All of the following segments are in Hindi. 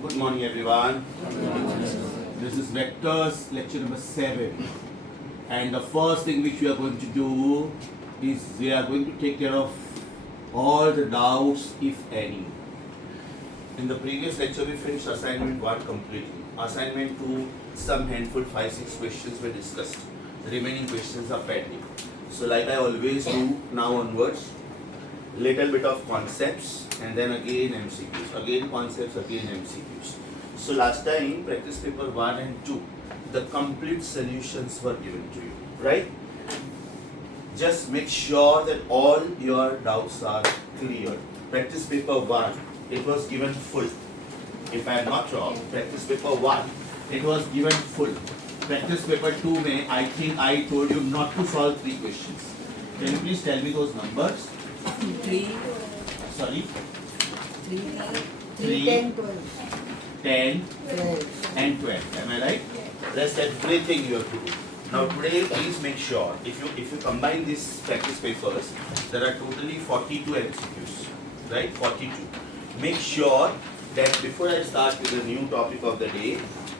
Good morning, everyone. This is Vectors lecture number 7. And the first thing which we are going to do is we are going to take care of all the doubts, if any. In the previous lecture, we finished assignment 1 completely. Assignment 2, some handful, 5-6 questions were discussed. The remaining questions are pending. So like I always do now onwards, little bit of concepts and then again MCQs, again concepts, again MCQs. So last time, practice paper 1 and 2, the complete solutions were given to you, right? Just make sure that all your doubts are clear. Practice paper 1, it was given full. If I am not wrong, practice paper 1, it was given full. Practice paper 2 mein, I think I told you not to solve 3 questions. Can you please tell me those numbers? 3, Sorry? 3, 3, 10, 12. 10 12. and 12. Am I right? Rest everything you have to do. Now today, please make sure, if you combine these practice papers, there are totally 42 MCQs, right? 42. Make sure that before I start with the new topic of the day,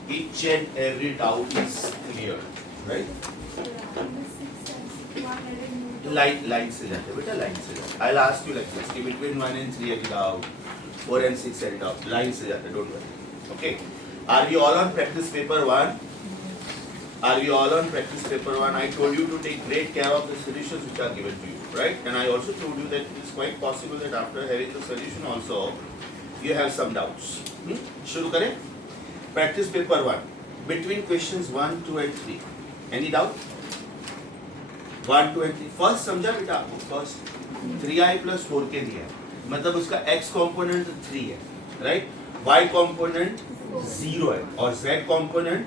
each and every doubt is clear, right? Line से जाते बेटा, line से जाते. I'll ask you like this, कि between 1 and 3 any doubt, 4 and 6 any doubt, line से जाते, don't worry. Okay. Are we all on practice paper 1? Are we all on practice paper 1? I told you to take great care of the solutions which are given to you, right? And I also told you that it is quite possible that after having the solution also, you have some doubts. शुरू करें? Practice paper 1. Between questions 1, 2 and 3. Any doubt? 1, 2 and 3. First समझा बेटा आपको? First 3i plus 4k दिया है. मतलब उसका x component 3 है, right? y component 0 है और z component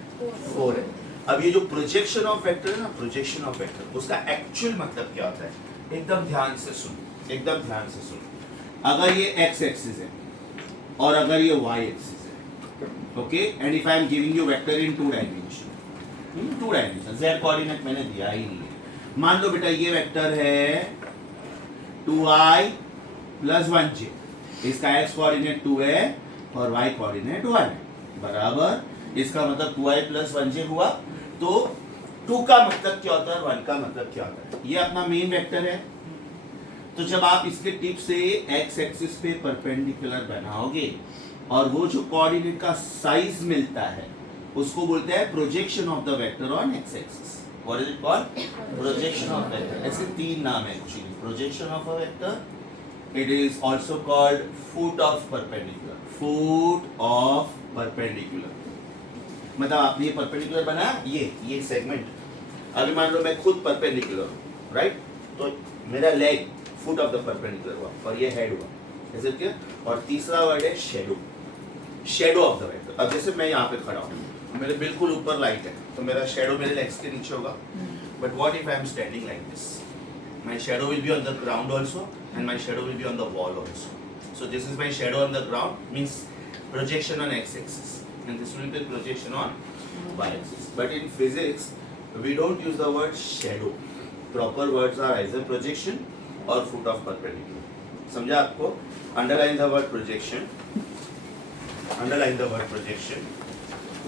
4 है. अब ये जो प्रोजेक्शन ऑफ वेक्टर है ना, प्रोजेक्शन ऑफ वेक्टर, उसका एक्चुअल मतलब क्या होता है? एकदम ध्यान से सुन, एकदम ध्यान से सुन. अगर ये x एक्सिस है और अगर ये y एक्सिस है, okay, and if I am giving you vector in 2 dimension, z coordinate मैंने दिया ही नहीं है. मान लो बेटा ये वेक्टर है 2i plus 1j, इसका x कोऑर्डिनेट 2 है और y कोऑर्डिनेट 1 है, बराबर. इसका मतलब 2i plus 1j हुआ. तो 2 का मतलब क्या होता है, 1 का मतलब क्या होता है? ये अपना मेन वेक्टर है. तो जब आप इसके टिप से x एक्सिस पे परपेंडिकुलर बनाओगे और वो जो कोऑर्डिनेट का साइज मिलता है उसको बोलते हैं projection of the vector on x axis. What is it called? Projection of vector. ऐसे 3 नाम है actually. Projection of a vector, it is also called foot of perpendicular. Foot of perpendicular मतलब आपने ये परपेंडिकुलर बनाया, ये सेगमेंट. अभी मान लो मैं खुद परपेंडिकुलर हूँ, राइट? तो मेरा leg foot of the perpendicular हुआ और ये हेड हुआ, ऐसे क्या? और तीसरा वर्ड है shadow, shadow of the vector. अब जैसे मैं यहाँ पे खड़ा हूँ, मेरे बिल्कुल ऊपर लाइट है, तो मेरा शेडो मेरे लेग्स के नीचे होगा. But what if I am standing like this? My shadow will be on the ground also and my shadow will be on the wall also. So this is my shadow on the ground, means projection on x axis, and this will be projection on y axis. But in physics we don't use the word shadow. Proper words are either projection or foot of perpendicular. समझा आपको? Underline the word projection, underline the word projection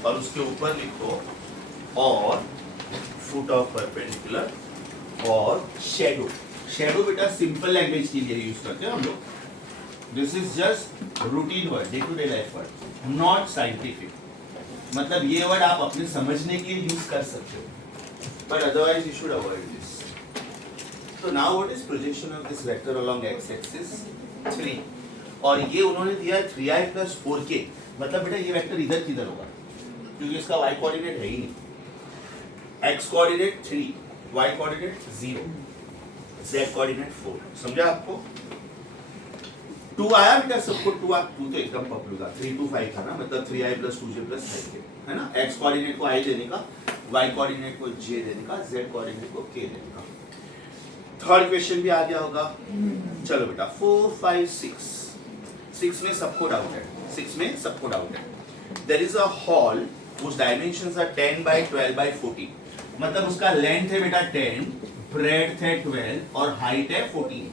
और उसके ऊपर लिखो और foot of perpendicular और shadow. shadow बेटा सिंपल लैंग्वेज के लिए यूज करते हैं हम लोग. This is just routine word, day to day life word, not scientific. मतलब ये वर्ड आप अपने समझने के लिए यूज कर सकते हो, but otherwise you should avoid this. So now what is projection of this vector along x axis? 3. और ये उन्होंने दिया 3i plus 4k. मतलब बेटा ये वेक्टर इधर किधर होगा, क्योंकि इसका y कोऑर्डिनेट है ही नहीं. x coordinate 3, y coordinate 0, z coordinate 4. समझा आपको? 2 आया बेटा सबको? 2 तो एकदम पपलू था. 3 2 5 था ना, मतलब 3i plus 2j plus 5k है ना. x कोऑर्डिनेट को i देने का, y कोऑर्डिनेट को j देने का, z कोऑर्डिनेट को k देने का. थर्ड क्वेश्चन भी आ गया होगा. चलो बेटा 4 5 6. 6 में सबको डाउट है, 6 में सबको डाउट है. There is a hall whose dimensions are 10 by 12 by 14. मतलब उसका लेंथ है बेटा 10, ब्रेड्थ है 12 और हाइट है 14.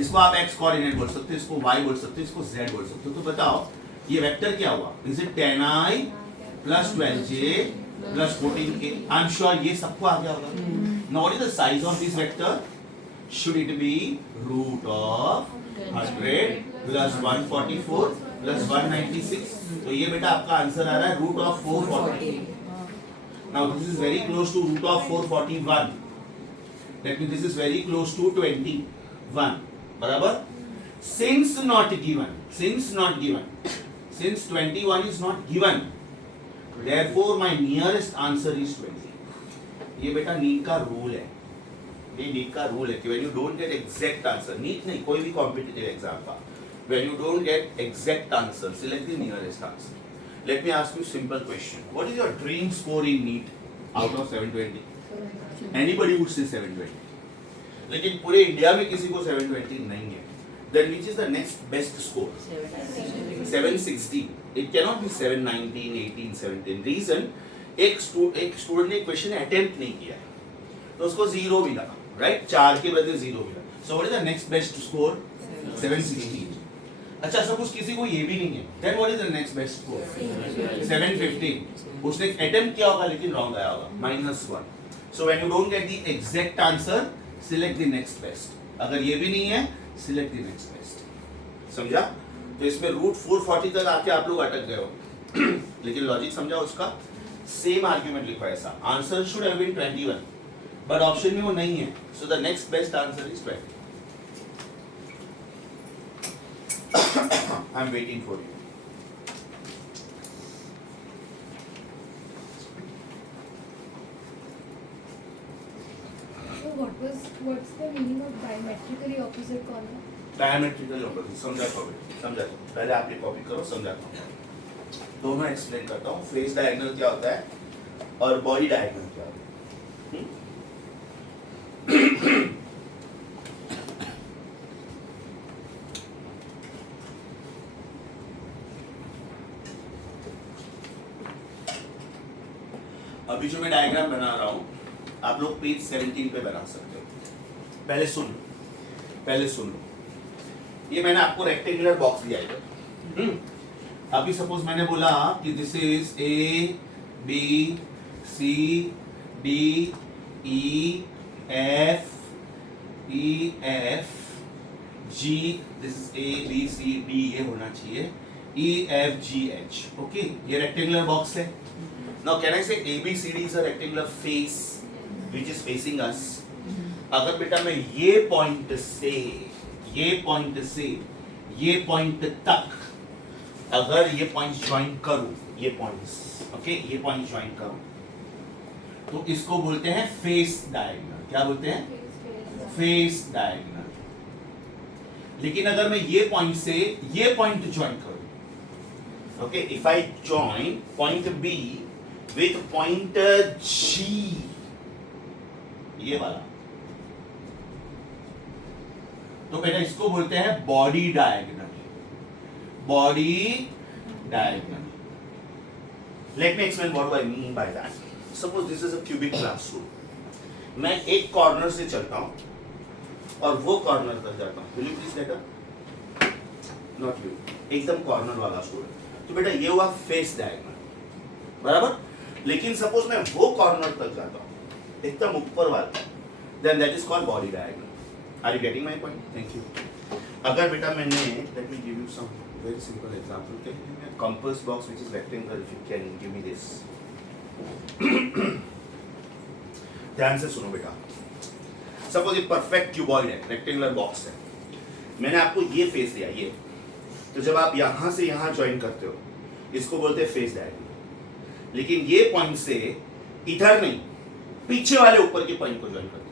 इसको आप x कोऑर्डिनेट बोल सकते हो, इसको y बोल सकते हो, इसको z बोल सकते हो. तो बताओ ये वेक्टर क्या हुआ? Is it 10i plus 12j plus 14k? I am sure ये सबको आ गया होगा. Now what is the size of this vector? Should it be root of 100 plus 144 plus 196? तो ये बेटा आपका आंसर आ रहा है root of 440. Now this is very close to root of 441. That means this is very close to 21. बराबर? Since not given, since 21 is not given, therefore my nearest answer is 20. ये बेटा नीट का रूल है. ये नीट का रूल है कि when you don't get exact answer, NEET नहीं कोई भी कॉम्पिटिटिव एग्जाम का, when you don't get exact answer, select the nearest answer. Let me ask you simple question. What is your dream score in NEET out of 720? Anybody would say 720. लेकिन पूरे इंडिया में किसी को 720 नहीं है. Then which is the next best score? 760. It cannot be 719, 18, 17. Reason, एक स्टूडेंट ने क्वेश्चन अटेम्प्ट नहीं किया है, तो उसको 0 मिला, राइट? 4 के बदले 0 मिला. So what is the next best score? 760. अच्छा, सपोज किसी को ये भी नहीं है, then what is the next best score? 715. उसने अटेम्प्ट किया होगा लेकिन रॉन्ग आया होगा, -1. So when you don't get the exact answer, select the next best. अगर ये भी नहीं है, select the next best. समझा? तो इसमें रूट 440 तक आके आप लोग अटक गए हो. लेकिन लॉजिक समझा उसका? सेम आर्ग्यूमेंट लिखो ऐसा. Answer should have been 21, but option में वो नहीं है. So the next best answer is 20. I am waiting for you. So what's the meaning of diametrically opposite corner? Diametrical opposite समझाता हूँ, समझाता. पहले आप ये कॉपी करो, समझाता हूँ. दोनों एक्सप्लेन करता हूँ. फेस डायगोनल क्या होता है और बॉडी डायगोनल क्या होता है. अभी जो मैं डायग्राम बना रहा हूँ, आप लोग पेज 17 पे बना सकते हो. पहले सुन लो. ये मैंने आपको रेक्टेंगुलर बॉक्स दिया है. अभी सपोज मैंने बोला कि this is A B C D E F G. This is A B C D, ये होना चाहिए E F G H. Okay, ये रेक्टेंगुलर बॉक्स है. Now can I say A B C D is a rectangular face which is facing us. अगर बेटा मैं ये पॉइंट से ये पॉइंट तक अगर ये पॉइंट्स ज्वाइन करूं, ये पॉइंट्स, ओके, ये पॉइंट ज्वाइन करूं, तो इसको बोलते हैं फेस डायगोनल. क्या बोलते हैं? Face diagonal. लेकिन अगर मैं ये पॉइंट से ये पॉइंट ज्वाइन करूं, okay, if I join point B with point G, ये वाला, तो बेटा इसको बोलते हैं body diagonal. Body diagonal. Let me explain what I mean by that. Suppose this is a cubic classroom. मैं एक कॉर्नर से चलता हूं और वो कॉर्नर तक जाता हूं. Will you please let up? Not you, एकदम कॉर्नर वाला स्टूडेंट. तो बेटा ये हुआ फेस डायगोनल, बराबर. लेकिन सपोज मैं वो कॉर्नर तक जाता हूं, एकदम ऊपर वाला, then that is called body diagonal. Are you getting my point? Thank you. अगर बेटा मैंने, let me give you some very simple example. Can you give me a compass box which is rectangular? If you can give me this. ध्यान से सुनो बेटा. Suppose ये perfect cuboid है, rectangular box है. मैंने आपको ये फेस दिया, ये. तो जब आप यहाँ से यहाँ ज्वाइन करते हो, इसको बोलते हैं फेस डायगोनल. लेकिन ये पॉइंट से इधर नहीं, पीछे वाले ऊपर के पॉइंट को ज्वाइन करते हो.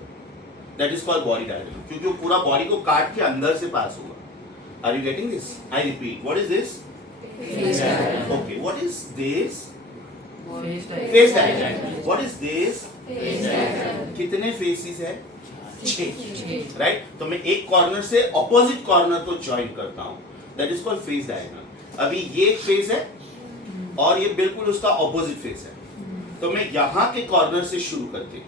That is called body diagonal. क्योंकि वो पूरा बॉडी को काट के अंदर से पास होगा. Are you getting this? I repeat. What is this? Face diagonal. Okay. What is this? Face diagonal. What is this? Face diagonal. कितने फेसेस है? 6. छह. राइट? तो मैं एक कॉर्नर से ऑपोजिट कॉर्नर को ज्वाइन करता हूँ. That is called face diagonal. अभी ये एक फेस है और ये बिल्कुल उसका ऑपोजिट फेस है. तो मैं यहाँ के कॉर्नर से शुरू करके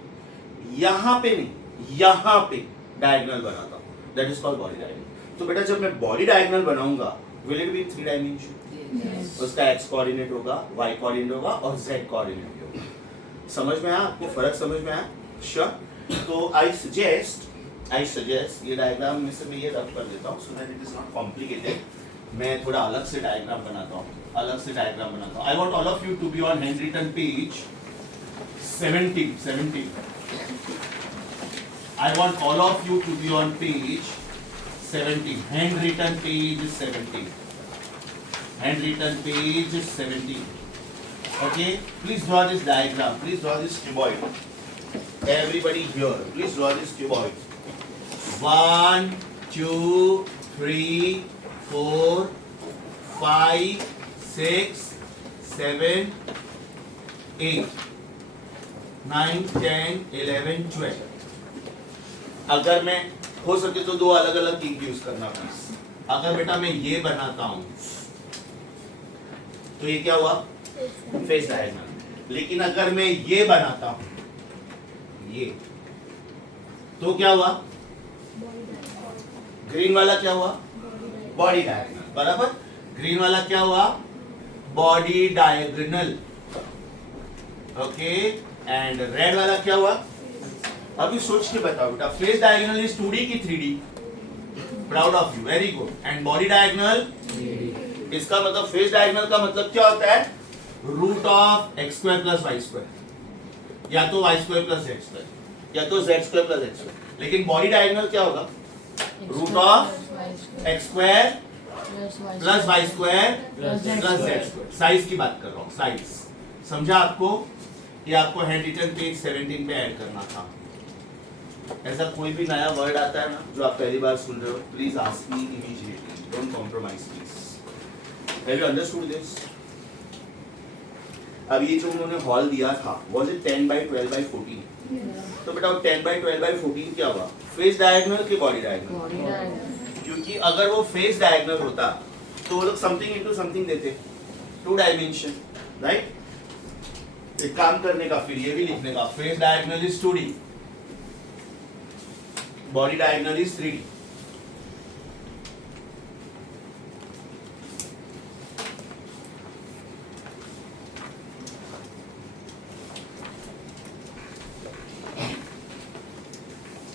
यहाँ पे नहीं, यहाँ पे डायगोनल बनाता हूँ. That is called body diagonal. तो बेटा जब मैं बॉडी डायगोनल बनाऊंगा, will it be in 3 dimension? उसका x कोऑर्डिनेट होगा, y कोऑर्डिनेट होगा और z कोऑर्डिनेट भी होगा। समझ में आया आपको? फर्क समझ में आया? श्योर। तो आई सजेस्ट ये डायग्राम में से मैं ये रब कर देता हूँ so that it is not complicated. मैं थोड़ा अलग से डायग्राम बनाता हूँ। I want all of you to be on handwritten page 17. I want all of you to be on page 17. Handwritten page 17. Handwritten page 17. Okay? Please draw this diagram. Please draw this cuboid. Everybody here. Please draw this cuboid. 1, 2, 3, 4, 5, 6, 7, 8, 9, 10, 11, 12. अगर मैं हो सके तो दो अलग अलग इंक यूज करना प्लीज। अगर बेटा मैं ये बनाता हूं तो ये क्या हुआ? Phase diagram. लेकिन अगर मैं ये बनाता हूं ये तो क्या हुआ? ग्रीन वाला क्या हुआ? Body diagonal. बराबर। ग्रीन वाला क्या हुआ? Body diagonal. Okay. And red वाला क्या हुआ? अभी सोच के बताओ बेटा, फेस डायगोनल इज 2D की 3D? Proud of you, very good. And body diagonal, इसका मतलब फेस डायगोनल का मतलब क्या होता है? Root of x square plus y square, या तो y square plus z square, या तो z square plus x square. लेकिन बॉडी डायगोनल क्या होगा? Root of x square plus y square plus z square. Size की बात कर रहा हूँ, साइज। समझा आपको? ये आपको हैंड रिटन पेज 17 पे ऐड करना था। ऐसा कोई भी नया वर्ड आता है ना जो आप पहली बार सुन रहे हो, please ask me immediately, don't compromise please. Have you understood this? अब ये जो उन्होंने हॉल दिया था वाज इट 10 बाय 12 बाय 14? तो बेटा 10 बाय 12 बाय 14 क्या हुआ? फेस डायगोनल की बॉडी डायगोनल? क्योंकि अगर वो फेस डायगोनल होता तो वो लोग समथिंग इनटू समथिंग देते, 2 डायमेंशन, राइट? एक काम करने का, फिर ये भी लिखने का, face diagonal is 2D, body diagonal is 3D।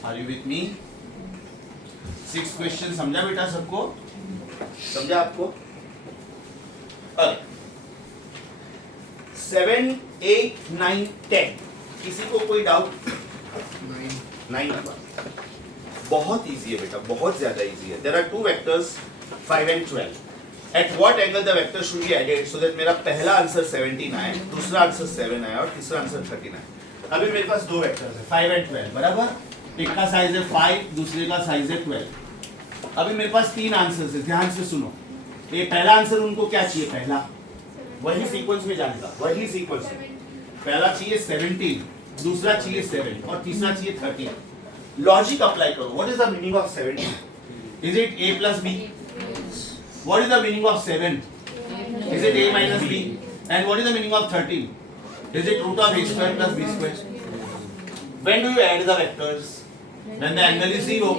Are you with me? 6 question समझा बेटा सबको? समझा आपको? अरे 7, 8, 9, 10 किसी को कोई डाउट? 9 नंबर बहुत इजी है बेटा, बहुत ज्यादा इजी है। There are 2 vectors 5 and 12. At what angle the vector should be added so that मेरा पहला आंसर 17 आए, दूसरा आंसर 7 आए और तीसरा आंसर 13 आए। अभी मेरे पास 2 वेक्टर्स है 5 and 12, बराबर? एक का साइज है 5, दूसरे का साइज है 12। अभी मेरे पास 3 आंसर्स है, ध्यान से सुनो। ये पहला आंसर उनको क्या चाहिए? पहला वही सीक्वेंस में जाने का, वही सीक्वेंस में। पहला चाहिए 17, दूसरा चाहिए 7 और तीसरा चाहिए 13। लॉजिक अप्लाई करो। What is the meaning of 17? Is it a plus b? What is the meaning of 7? Is it a minus b? And what is the meaning of 13? Is it root of a square plus b square? When do you add the vectors? When the angle is 0.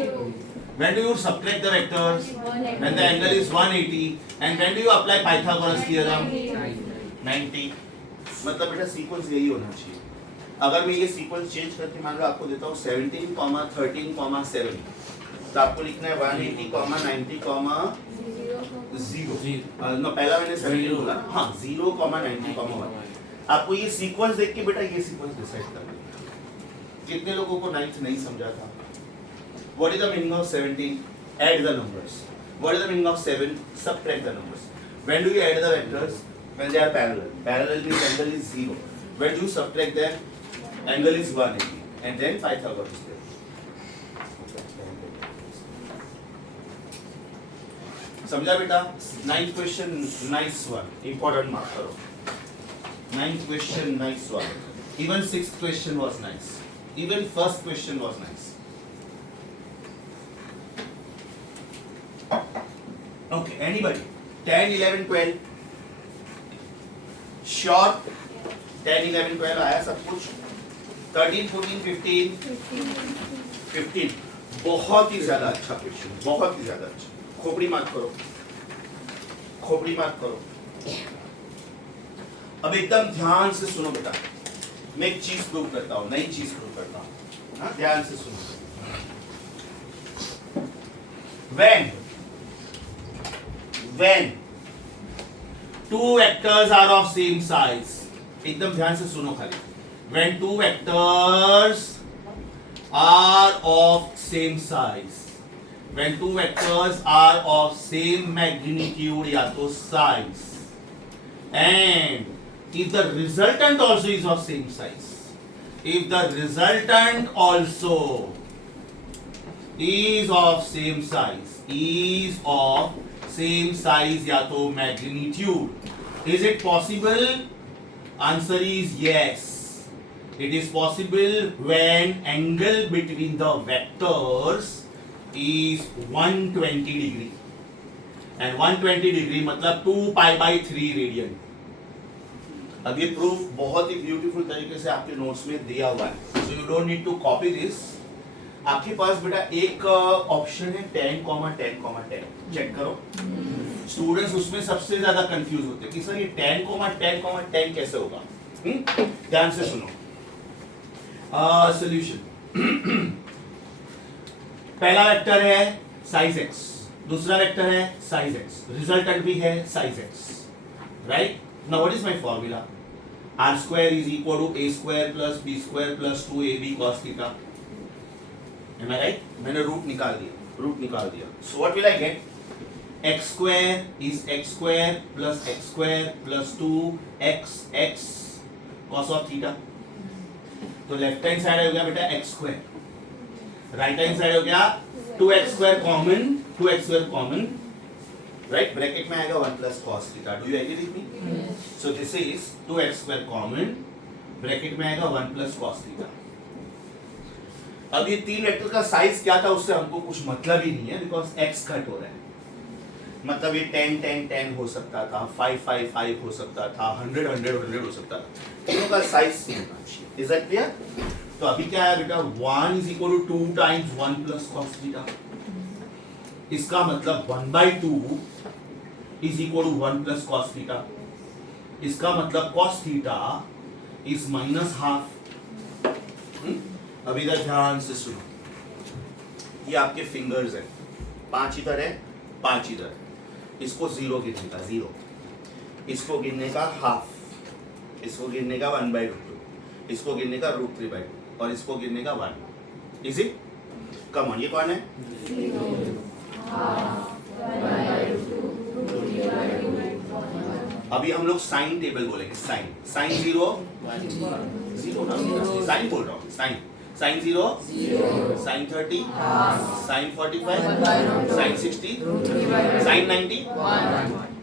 When do you subtract the vectors? When the angle is 180. And when do you apply Pythagoras theorem? 90. मतलब बेटा सीक्वेंस यही होना चाहिए। अगर मैं ये सीक्वेंस चेंज करके मान लो आपको देता हूँ 17, 13, 7, तो आपको लिखना है 180, 90, 0। नो पहला मैंने 17 बोला, हाँ 0, 90, 1। आपको ये सीक्वेंस देख के बेटा ये सीक्वेंस डिसाइड करना है। कितने लोगों को 9th नहीं समझा था? What is the meaning of 17? Add the numbers. What is the meaning of 7? Subtract the numbers. When do you add the vectors? When they are parallel. Parallel means angle is 0. When do you subtract them? Angle is 180. And then Pythagoras theorem. समझा बेटा? 9th question, nice one. Important mark करो. 9th question, nice one. Even 6th question was nice. Even first question was nice. Okay, anybody? 10, 11, 12. Sure? 10, 11, 12 आया सब कुछ? 13, 14, 15. 15. बहुत ही ज्यादा अच्छा क्वेश्चन, बहुत ही ज्यादा अच्छा। खोपड़ी मार्क करो, खोपड़ी मार्क करो। अब एकदम ध्यान से सुनो बेटा, मैं एक चीज प्रूव करता हूं, नई चीज प्रूव करता हूं, हाँ ध्यान से सुनो। when two vectors are of same size, एकदम ध्यान से सुनो खाली, when two vectors are of same size, when two vectors are of same magnitude या तो size, and if the resultant also is of same size, if the resultant also is of same size, is of same size या तो magnitude, is it possible? Answer is yes. It is possible when angle between the vectors is 120 degree, and 120 degree मतलब 2 pi by 3 radian. अब ये प्रूफ बहुत ही ब्यूटीफुल तरीके से आपके नोट्स में दिया हुआ है, so you don't need to copy this. आपके पास बेटा एक ऑप्शन है 10,10,10, चेक करो। स्टूडेंट्स उसमें सबसे ज्यादा कंफ्यूज होते हैं कि सर ये 10,10,10 कैसे होगा। ध्यान से सुनो। सॉल्यूशन पहला वेक्टर है साइज x, दूसरा वेक्टर है साइज x, रिजल्टेंट भी है size x, right? Now what is my formula? r square is equal to a square plus b square plus 2ab cos theta. Am I right? मैंने रूट निकाल दिया, so what will I get? x square is x square plus 2x cos of theta. तो लेफ्ट हैंड साइड हो गया बेटा x square, right hand side हो गया 2x square common, right? Bracket में आएगा 1 plus cos theta. Do you agree with me? So this is 2x square common, bracket में आएगा 1 plus cos theta. अब ये तीन वेक्टर का साइज क्या था उससे हमको कुछ मतलब ही नहीं है, बिकॉज x कट हो रहा है, मतलब ये 10 हो सकता था, 5 हो सकता था, 100 हो सकता था, तीनों का साइज सेम होना चाहिए। Is that clear? तो अभी क्या है बेटा, 1 is equal to 2 times 1 plus cos theta. इसका मतलब 1/2 is equal to 1 plus cos theta. इसका मतलब cos theta is minus half. अभी इधर ध्यान से सुनो, ये आपके फिंगर्स है, 5 इधर है, 5 इधर, इसको 0 गिनने का 0, इसको गिनने का हाफ, इसको गिनने का 1/2, इसको गिनने का √3/2 और इसको गिनने का 1. Is it? कम ऑन, ये कौन है? अभी हम लोग साइन टेबल बोलेंगे, साइन 0 साइन बोल रहा हूँ, sine 0, sine 30, sine 45, sine 60, sine 90,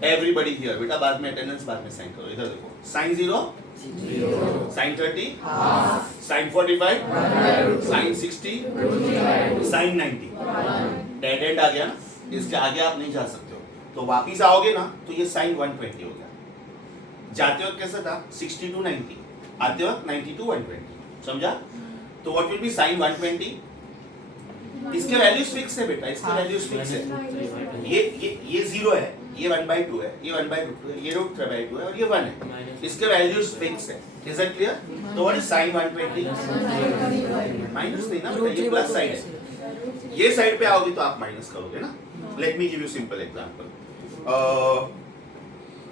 everybody here बेटा, बाद में अटेंडेंस बाद में साइन करो। इधर देखो, sine 0, sine 30, sine 45, sine 60, sine 90, dead end आ गया ना, इसके आगे आप नहीं जा सकते हो, तो वापिस आओगे ना तो ये साइन 120 हो गया। जाते वक्त कैसा था? 60 to 90, आते वक्त 90 to 120, समझा? तो व्हाट विल बी साइन 120? इसके वैल्यूज फिक्स है बेटा, इसके वैल्यूज फिक्स है। ये 0 है, ये 1/2 है, ये 1/2 है, ये √3/2 है और ये 1 है, इसके वैल्यूज फिक्स है। Is that clear? तो व्हाट इज साइन 120? माइनस नहीं ना बेटा, ये प्लस साइड है, ये साइड पे आओगे तो आप माइनस करोगे ना। Let me give you simple example,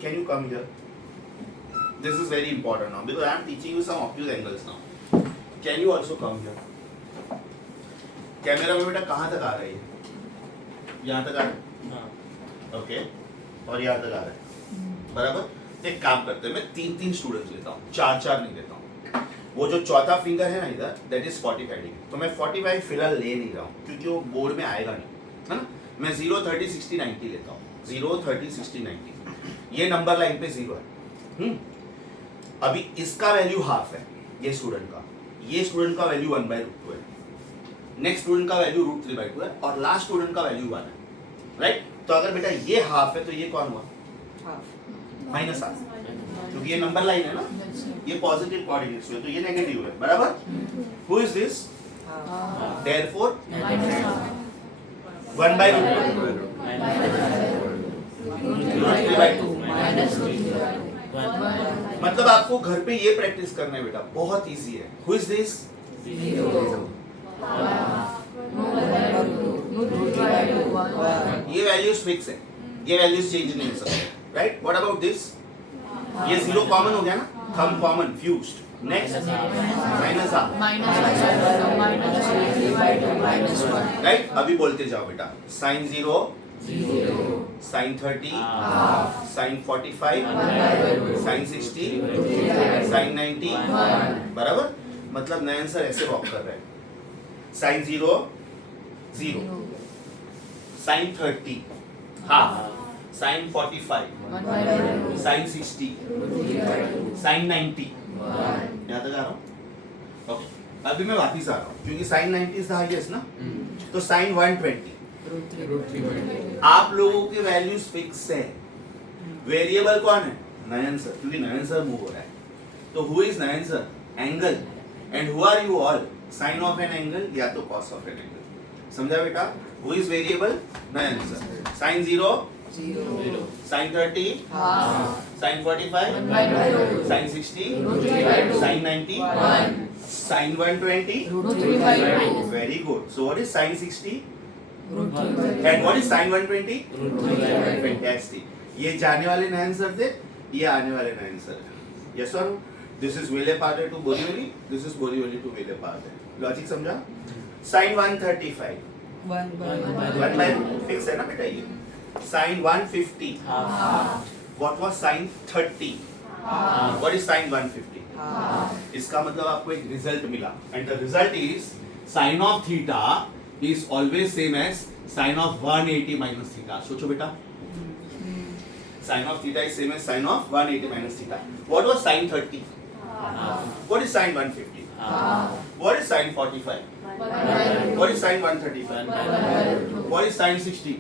can you come here? This is very important now because I am teaching you some obtuse angles now. Can you also come here? Camera में बेटा कहाँ तक आ रहा है? यहाँ तक आ रहा है, ओके, और यहाँ तक आ रहा है, बराबर। एक काम करते हैं, मैं 3 स्टूडेंट्स लेता हूँ, 4 नहीं लेता हूँ। वो जो चौथा फिंगर है ना इधर, दैट इज 45 डिग्री, तो मैं 45 फिलहाल ले नहीं रहा हूँ क्योंकि वो बोर्ड में आएगा नहीं, है ना। मैं 0, 30, 60, 90 लेता हूँ, 0, 30, 60, 90, ये नंबर लाइन पे 0 है। अभी इसका वैल्यू हाफ है, ये स्टूडेंट का, ये स्टूडेंट का वैल्यू 1/2 है, नेक्स्ट स्टूडेंट का वैल्यू √3/2 है और लास्ट स्टूडेंट का वैल्यू 1 है, राइट? तो अगर बेटा ये हाफ है तो ये कौन हुआ? माइनस हाफ, क्योंकि ये नंबर लाइन है ना, ये पॉजिटिव कोऑर्डिनेट्स में, तो ये नेगेटिव है, बराबर। Who is this? देयरफॉर 1/2 √3/2 मतलब आपको घर पे ये प्रैक्टिस करना है बेटा, बहुत इजी है. Who is this? ये वैल्यूज फिक्स है, ये वैल्यूज चेंज नहीं हो सकते. राइट? What about this? ये जीरो कॉमन हो गया ना, thumb common, fused. Next minus half. Right? अभी बोलते जाओ बेटा. Sine 0, sine 30, sine 45, sine 60, sine 90. बराबर? मतलब नया आंसर ऐसे वॉक कर रहे हैं. Sine 0 0, sine 30 half, sine 45, sine 60, sine 90. याद लगा रहा हूँ. ओके, अभी मैं वापिस आ रहा हूँ क्योंकि साइन 90 इज द हाईएस्ट ना. तो साइन 120. आप लोगों के वैल्यूज फिक्स है. वेरिएबल कौन है? नयन सर, क्योंकि नयन सर मूव हो रहा है. तो who is Nayan sir? Angle. And who are you all? Sine of an angle या तो कॉस ऑफ एन एंगल. समझा बेटा? Who is variable? Nayan sir. Sine 0, sine 30, sine 45, sine 60, sine 90, sine 120. Very good. So what is sin 60? And what is sin 120? Fantastic. ये जाने वाले नए आंसर थे, ये आने वाले नए आंसर है. Yes or no? This is Welle Parle to Borivali. This is Borivali to Welle Parle. Logic समझा? Sin 135. 1 by fix है ना बेटा ये. Sin 150. What was sin 30? What is sin 150? इसका मतलब आपको एक रिजल्ट मिला. And the result is sin of theta is always same as sin of 180 minus theta. सोचो बेटा. Sin of theta is same as sin of 180 minus theta. What was sin 30? What is sin 150? What is sin 45? What is sin 135? What is sin 60?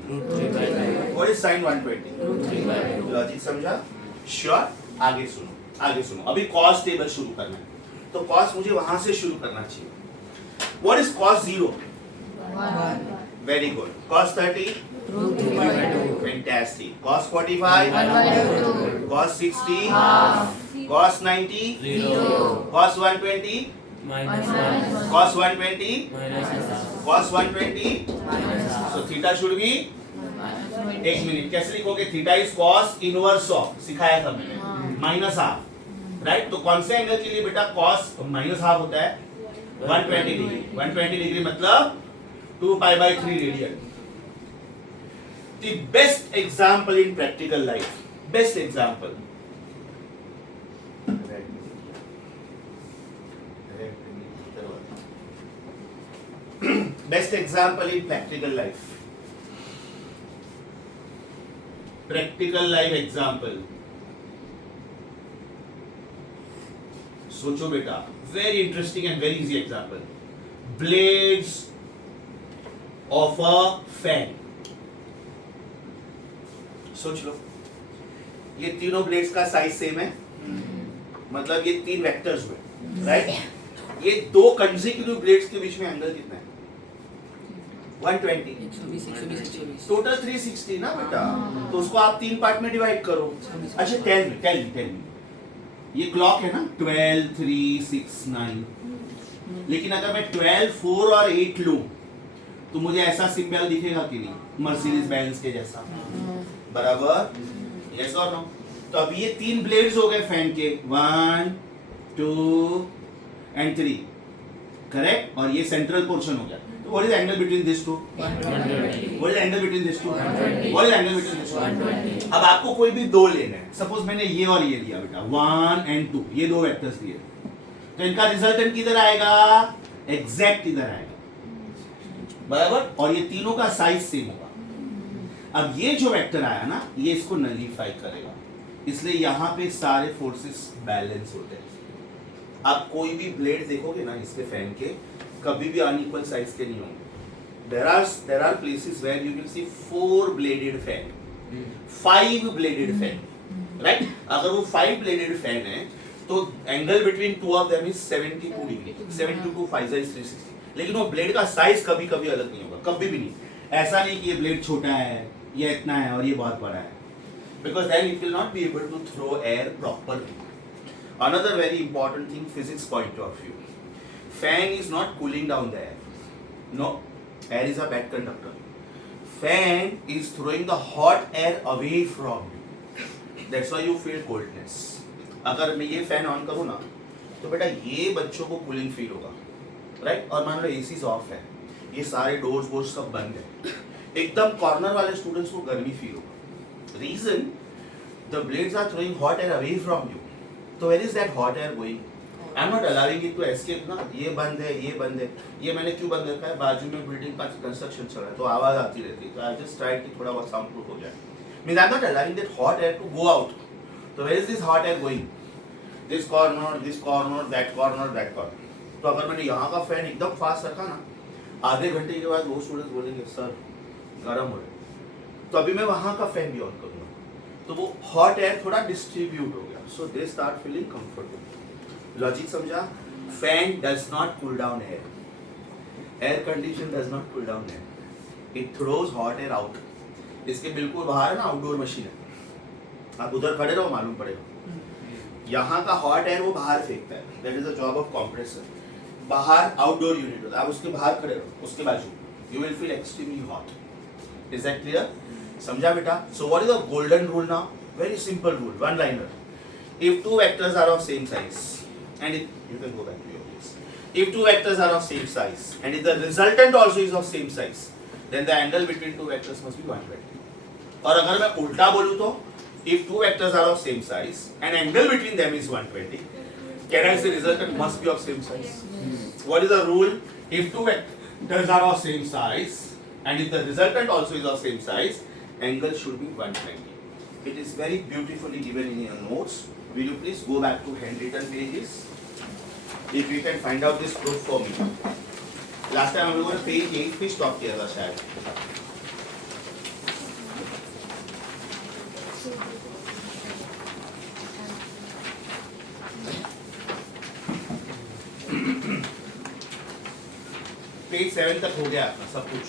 What is sin 120? Logic समझा? श्योर? आगे सुनो, आगे सुनो. अभी cos टेबल शुरू करना है. तो cos मुझे वहां से शुरू करना चाहिए. What is cos 0? 1. Very good. Cos 30? Fantastic. Cos 45? 1/2. Cos 60? Cos 90? Cos 120? Cos 120? Cos 120? So theta should be? एक मिनट, कैसे लिखोगे? Theta is cos inverse of, सिखाया था मैंने, माइनस हाफ. राइट? तो कौन से एंगल के लिए बेटा cos माइनस हाफ होता है? 120 डिग्री. 120 डिग्री मतलब 2π/3 radian. The best example in practical life. Best example. Best example in practical life. Practical life example. सोचो बेटा, very interesting and very easy example. Blades of a fan. सोच लो, ये तीनों ब्लेड्स का साइज सेम है, मतलब ये 3 वेक्टर्स हुए, राइट? ये 2 कंसेक्यूटिव ब्लेड्स के बीच में एंगल कितना है? 120. टोटल 360 ना बेटा. तो उसको आप 3 पार्ट में डिवाइड करो. अच्छा, टेल मी, ये क्लॉक है ना, 12, 3, 6, 9. लेकिन अगर मैं 12, 4 और 8 लूं तो मुझे ऐसा सिंबल दिखेगा कि नहीं? मर्सिडीज बेंज के जैसा. बराबर? यस और नो? तो अब ये 3 ब्लेड्स हो गए फैन के, 1, 2 and 3. करेक्ट? और ये सेंट्रल पोर्शन हो गया. तो what is angle between this two? 120. What is angle between this two? 120. What is angle between this two? 120. अब आपको कोई भी 2 लेने हैं. सपोज मैंने ये और ये लिया बेटा, 1 and 2, ये 2 वेक्टर्स लिए. तो इनका रिजल्टेंट किधर आएगा? एग्जैक्ट इधर आएगा. बराबर? और ये तीनों का साइज सेम होगा. अब ये जो वेक्टर आया ना, ये इसको नलीफाई करेगा. इसलिए यहाँ पे सारे फोर्सेस बैलेंस होते हैं. आप कोई भी ब्लेड देखोगे ना इसके फैन के, कभी भी अनइक्वल साइज के नहीं होंगे. there are places where you will see 4 bladed fan, 5 bladed fan, right? अगर वो 5 bladed fan है तो angle between 2 of them is 72 degree. 72 5 is 360. लेकिन वो ब्लेड का साइज कभी कभी अलग नहीं होगा, कभी भी नहीं. ऐसा नहीं कि ये ब्लेड छोटा है, ये इतना है और ये बहुत बड़ा है, because then it will not be able to throw air properly. Another very important thing, physics point of view. Fan is not cooling down the air. No, air is a bad conductor. Fan is throwing the hot air away from you. That's why you feel coldness. अगर मैं ये फैन ऑन करूँ ना, तो बेटा ये बच्चों को कूलिंग फील होगा, राइट? और मान लो एसी ऑफ है, ये सारे डोर्स वोर्स सब बंद है, एकदम कॉर्नर वाले स्टूडेंट्स को गर्मी फील होगा. Reason, the blades are throwing hot air away from you. तो where is that hot air going? I am not allowing it to escape ना. ये बंद है, ये बंद है, ये मैंने क्यों बंद रखा है? बाजू में बिल्डिंग का कंस्ट्रक्शन चल रहा है, तो आवाज आती रहती है. तो आई जस्ट ट्राइड कि थोड़ा बहुत साउंड प्रूफ हो जाए. Means I am not allowing that hot air to go out. तो where is this hot air going? This corner, that corner, that corner. तो अगर मैंने यहाँ का फैन एकदम फास्ट रखा ना, आधे घंटे के बाद वो स्टूडेंट्स बोलेंगे सर गर्म हो रहा है, तो अभी मैं वहाँ का फैन भी ऑन करूँगा, तो वो हॉट एयर थोड़ा डिस्ट्रीब्यूट हो गया. So they start feeling comfortable. Logic समझा? Fan does not cool down air. Air condition does not cool down air. It throws hot air out. इसके बिल्कुल बाहर है ना आउटडोर मशीन है, आप उधर खड़े रहो मालूम पड़ेगा. यहाँ का हॉट एयर वो बाहर फेंकता है. That is the job of compressor. बाहर आउटडोर यूनिट होता है, आप उसके बाहर खड़े रहो, उसके बाजू, you will feel extremely hot. Is that clear? समझा बेटा? So what is the golden rule now? Very simple rule, one liner. If two vectors are of same size and you can go back to your place. If two vectors are of same size and if the resultant also is of same size, then the angle between two vectors must be 120. और अगर मैं उल्टा बोलूं तो, if two vectors are of same size and angle between them is 120, can I say resultant must be of same size? What is the rule? If two vectors are of same size and if the resultant also is of same size, angle should be 120. It is very beautifully given in your notes. Will you please go back to handwritten pages? If you can find out this proof for me. Last time हम लोगों ने page 8 पे stop किया था शायद. पेज 7 तक हो गया आपका सब कुछ.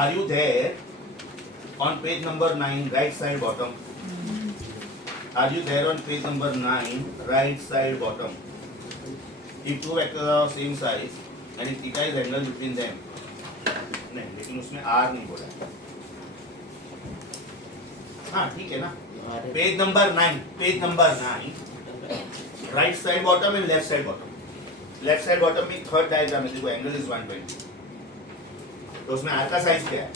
Are you there on page number 9, right side bottom? Are you there on page number 9, right side bottom? If two vectors are of same size and if theta is angle between them, नहीं, लेकिन उसमें R नहीं बोला. हाँ ठीक है ना? Page number 9, right side bottom and left side bottom. Left side bottom में थर्ड डायग्राम है, देखो एंगल इज 120. तो उसमें आर का साइज क्या है?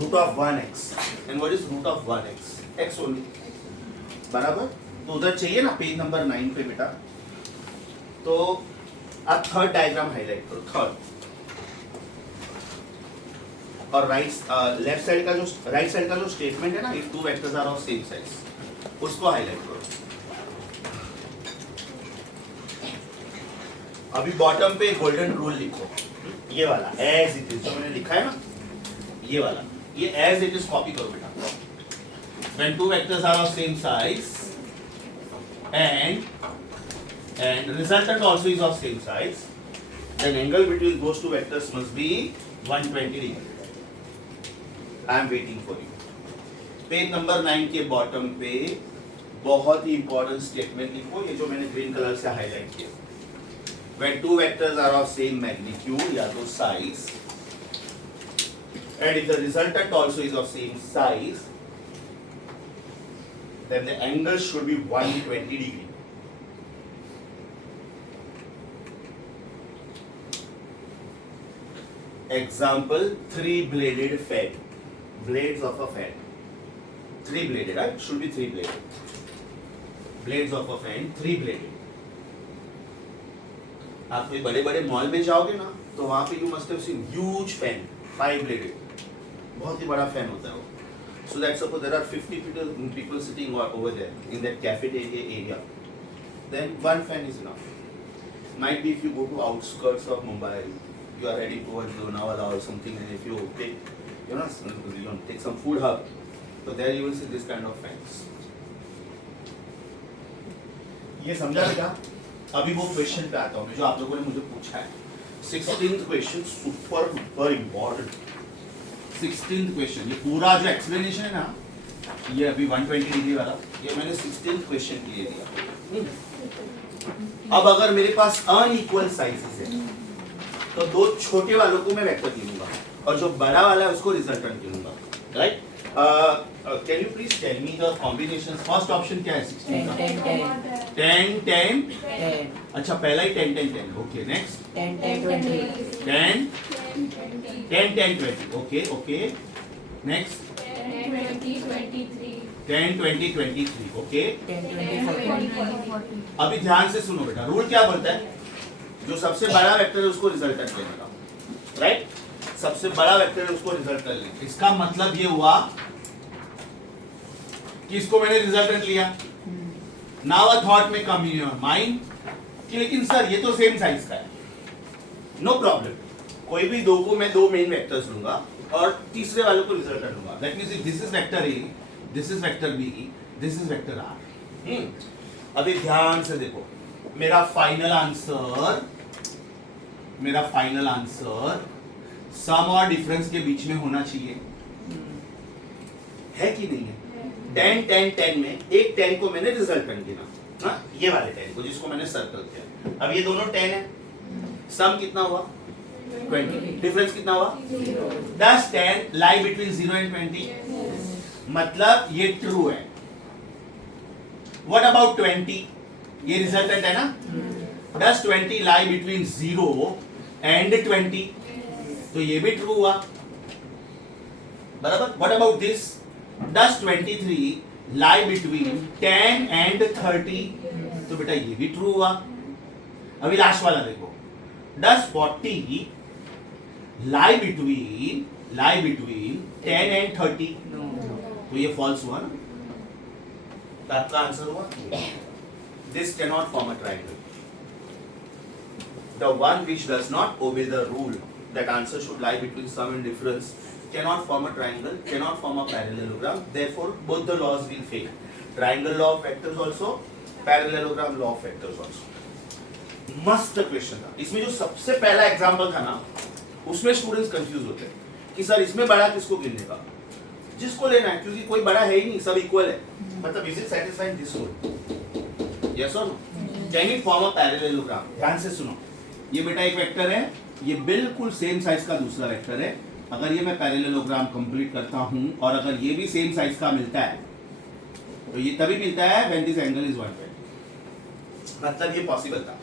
Root of 1x. And what is root of 1x? x only. बराबर? तो उधर चाहिए ना पेज नंबर 9 पे बेटा. तो आप थर्ड डायग्राम हाईलाइट करो, थर्ड. और लेफ्ट साइड का जो स्टेटमेंट है ना, if two vectors are of same size, उसको हाईलाइट करो. अभी बॉटम पे गोल्डन रूल लिखो, ये वाला एज इट इज जो मैंने लिखा है ना, ये वाला, ये एज इट इज कॉपी करो बेटा. When two vectors are of same size and resultant also is of same size, then angle between those two vectors must be 120 degree. I am waiting for you. Page number 9 के बॉटम पे बहुत ही इंपॉर्टेंट स्टेटमेंट लिखो, ये जो मैंने ग्रीन कलर से हाईलाइट किया. When two vectors are of same magnitude या तो size and if the resultant also is of same size, then the angle should be 120 degree. Example, three-bladed fan. Blades of a fan. Three-bladed, right? Should be three-bladed. Blades of a fan, three-bladed. आप कोई बड़े बड़े मॉल में जाओगे ना, तो वहाँ पे you must have seen huge fan, five-bladed. बहुत ही बड़ा फैन होता है वो. So that suppose there are 50 people sitting over there in that cafeteria area, then one fan is enough. Might be if you go to outskirts of Mumbai, you are heading towards Lonavala or something, and if you take, take some food hub, so there you will see this kind of fans. ये समझा बेटा? अभी वो क्वेश्चन पे आता हूँ जो आप लोगों ने मुझे पूछा है. 16th question super duper important. 16th question, ये पूरा जो एक्सप्लेनेशन है ना, ये अभी 120 डिग्री वाला, ये मैंने 16th क्वेश्चन के लिए दिया। अब अगर मेरे पास अनइक्वल साइजेस है तो दो छोटे वालों को मैं वेक्टर गिनूंगा और जो बड़ा वाला है उसको रिजल्टेंट गिनूंगा, right? Can you please tell me the combinations? First option क्या है 16 का? 10 10 10. अच्छा पहला ही 10 10 10, okay next 10, 10, 20. 10 10 10 20, okay okay next 10 20 23, okay. 10, 20, 40. अभी ध्यान से सुनो बेटा, रूल क्या बोलता है? जो सबसे बड़ा वेक्टर है उसको रिजल्टेंट लेने का, राइट? सबसे बड़ा वेक्टर है उसको रिजल्टेंट लेने। इसका मतलब ये हुआ कि इसको मैंने रिजल्टेंट लिया। नाउ अ थॉट में कम इन योर माइंड कि लेकिन सर ये तो सेम साइज का है। नो प्रॉब्लम, कोई भी दो को मैं दो मेन वेक्टर्स लूंगा और तीसरे वाले को रिजल्टेंट लूंगा। That means if this is vector A, this is vector B, this is vector R. अभी ध्यान से देखो, मेरा फाइनल आंसर सम और डिफरेंस के बीच में होना चाहिए, है कि नहीं है? 10 10 10 में एक 10 को मैंने रिजल्टेंट गिना, हाँ, ये वाले 10 को जिसको मैंने सर्कल किया। अब ये दोनों 10 है, सम कितना हुआ? 20, डिफरेंस कितना हुआ? 10 10 लाई बिटवीन 0 एंड 20, मतलब ये ट्रू है। What about 20? ये रिजल्टेंट है ना? Does 20 lie between 0 and 20? तो ये भी ट्रू हुआ, बराबर। What about this? Does 23 lie between 10 and 30? तो बेटा ये भी ट्रू हुआ। अभी लास्ट वाला देखो, Does 40 lie between 10 and 30? तो ये फॉल्स हुआ ना, तो आपका आंसर हुआ this cannot form a triangle. The one which does not obey the rule that answer should lie between sum and difference cannot form a triangle, cannot form a parallelogram. Therefore, both the laws will fail. Triangle law of vectors also, parallelogram law of vectors also. मस्त क्वेश्चन था। इसमें जो सबसे पहला एग्जांपल था ना, उसमें स्टूडेंट्स कंफ्यूज होते हैं कि सर इसमें बड़ा किसको गिनने का, जिसको लेना है, क्योंकि कोई बड़ा है ही नहीं, सब इक्वल है। मतलब is it satisfying this rule? Yes और no? Can it form a parallelogram? ध्यान से सुनो, ये बेटा एक वेक्टर है, ये बिल्कुल सेम साइज का दूसरा वेक्टर है। अगर ये मैं पैरेललोग्राम कंप्लीट करता हूं और अगर ये भी सेम साइज का मिलता है तो ये तभी मिलता है व्हेन दिस एंगल इज 120। मतलब ये पॉसिबल था।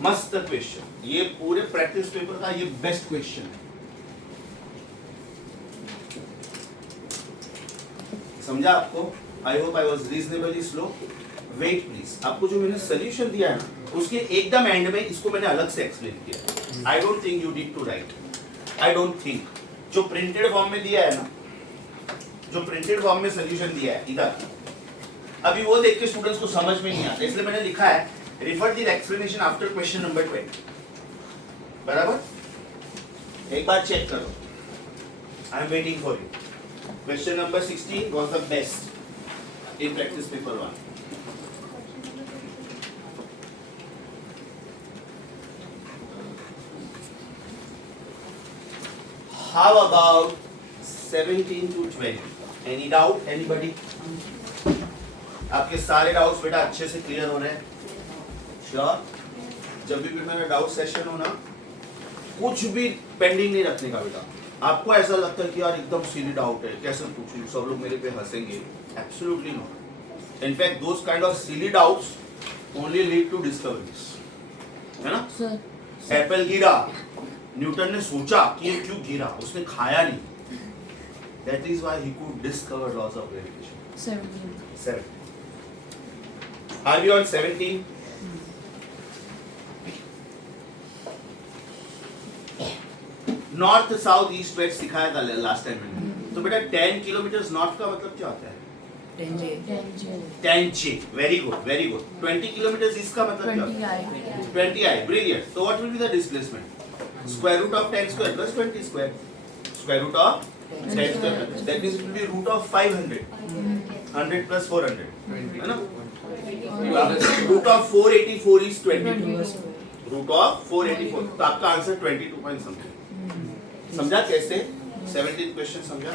मस्त क्वेश्चन, ये पूरे प्रैक्टिस पेपर का ये बेस्ट क्वेश्चन है। समझा आपको? I hope I was reasonably slow. Wait please, आपको जो मैंने सोल्यूशन दिया है ना, उसके एकदम एंड में इसको मैंने अलग से एक्सप्लेन किया। I don't think you need to write, I don't think. जो प्रिंटेड फॉर्म में दिया है ना, जो प्रिंटेड फॉर्म में सोल्यूशन दिया है इधर, अभी वो देख के स्टूडेंट्स को समझ में नहीं आता, इसलिए मैंने लिखा है refer the explanation after question number 20। बराबर? एक बार चेक करो, आई am waiting for you. Question number 16 was the best in practice paper 1। How about 17 to 20? Any doubt? Anybody? आपके सारे डाउट्स बेटा अच्छे से क्लियर हो रहे हैं? श्योर? जब भी मेरा डाउट सेशन हो ना, कुछ भी पेंडिंग नहीं रखने का बेटा। आपको ऐसा लगता है कि यार एकदम सीधी डाउट है, कैसे पूछूं, सब लोग मेरे पे हंसेंगे? Absolutely not. In fact, those kind of silly doubts only lead to discoveries, है ना? सर, एप्पल गिरा, न्यूटन ने सोचा कि ये क्यों गिरा, उसने खाया नहीं। That is why he could discover laws of gravitation. 7. Are we on 17? North south east west सिखाया था लास्ट टाइम मैंने। तो बेटा 10 किलोमीटर नॉर्थ का मतलब क्या होता है? 10J। Very good, very good. 20 kilometre east का मतलब क्या होता है? 20I। ब्रिलियंट। तो what will be the displacement? Square root of 10 square plus 20 square. Square root of 10 square, that means it will be root of 500। 100 plus 400, है ना? Root of 484 is 22। Root of 484, तो आपका आंसर 22 पॉइंट समथिंग। समझा कैसे? 17th क्वेश्चन समझा?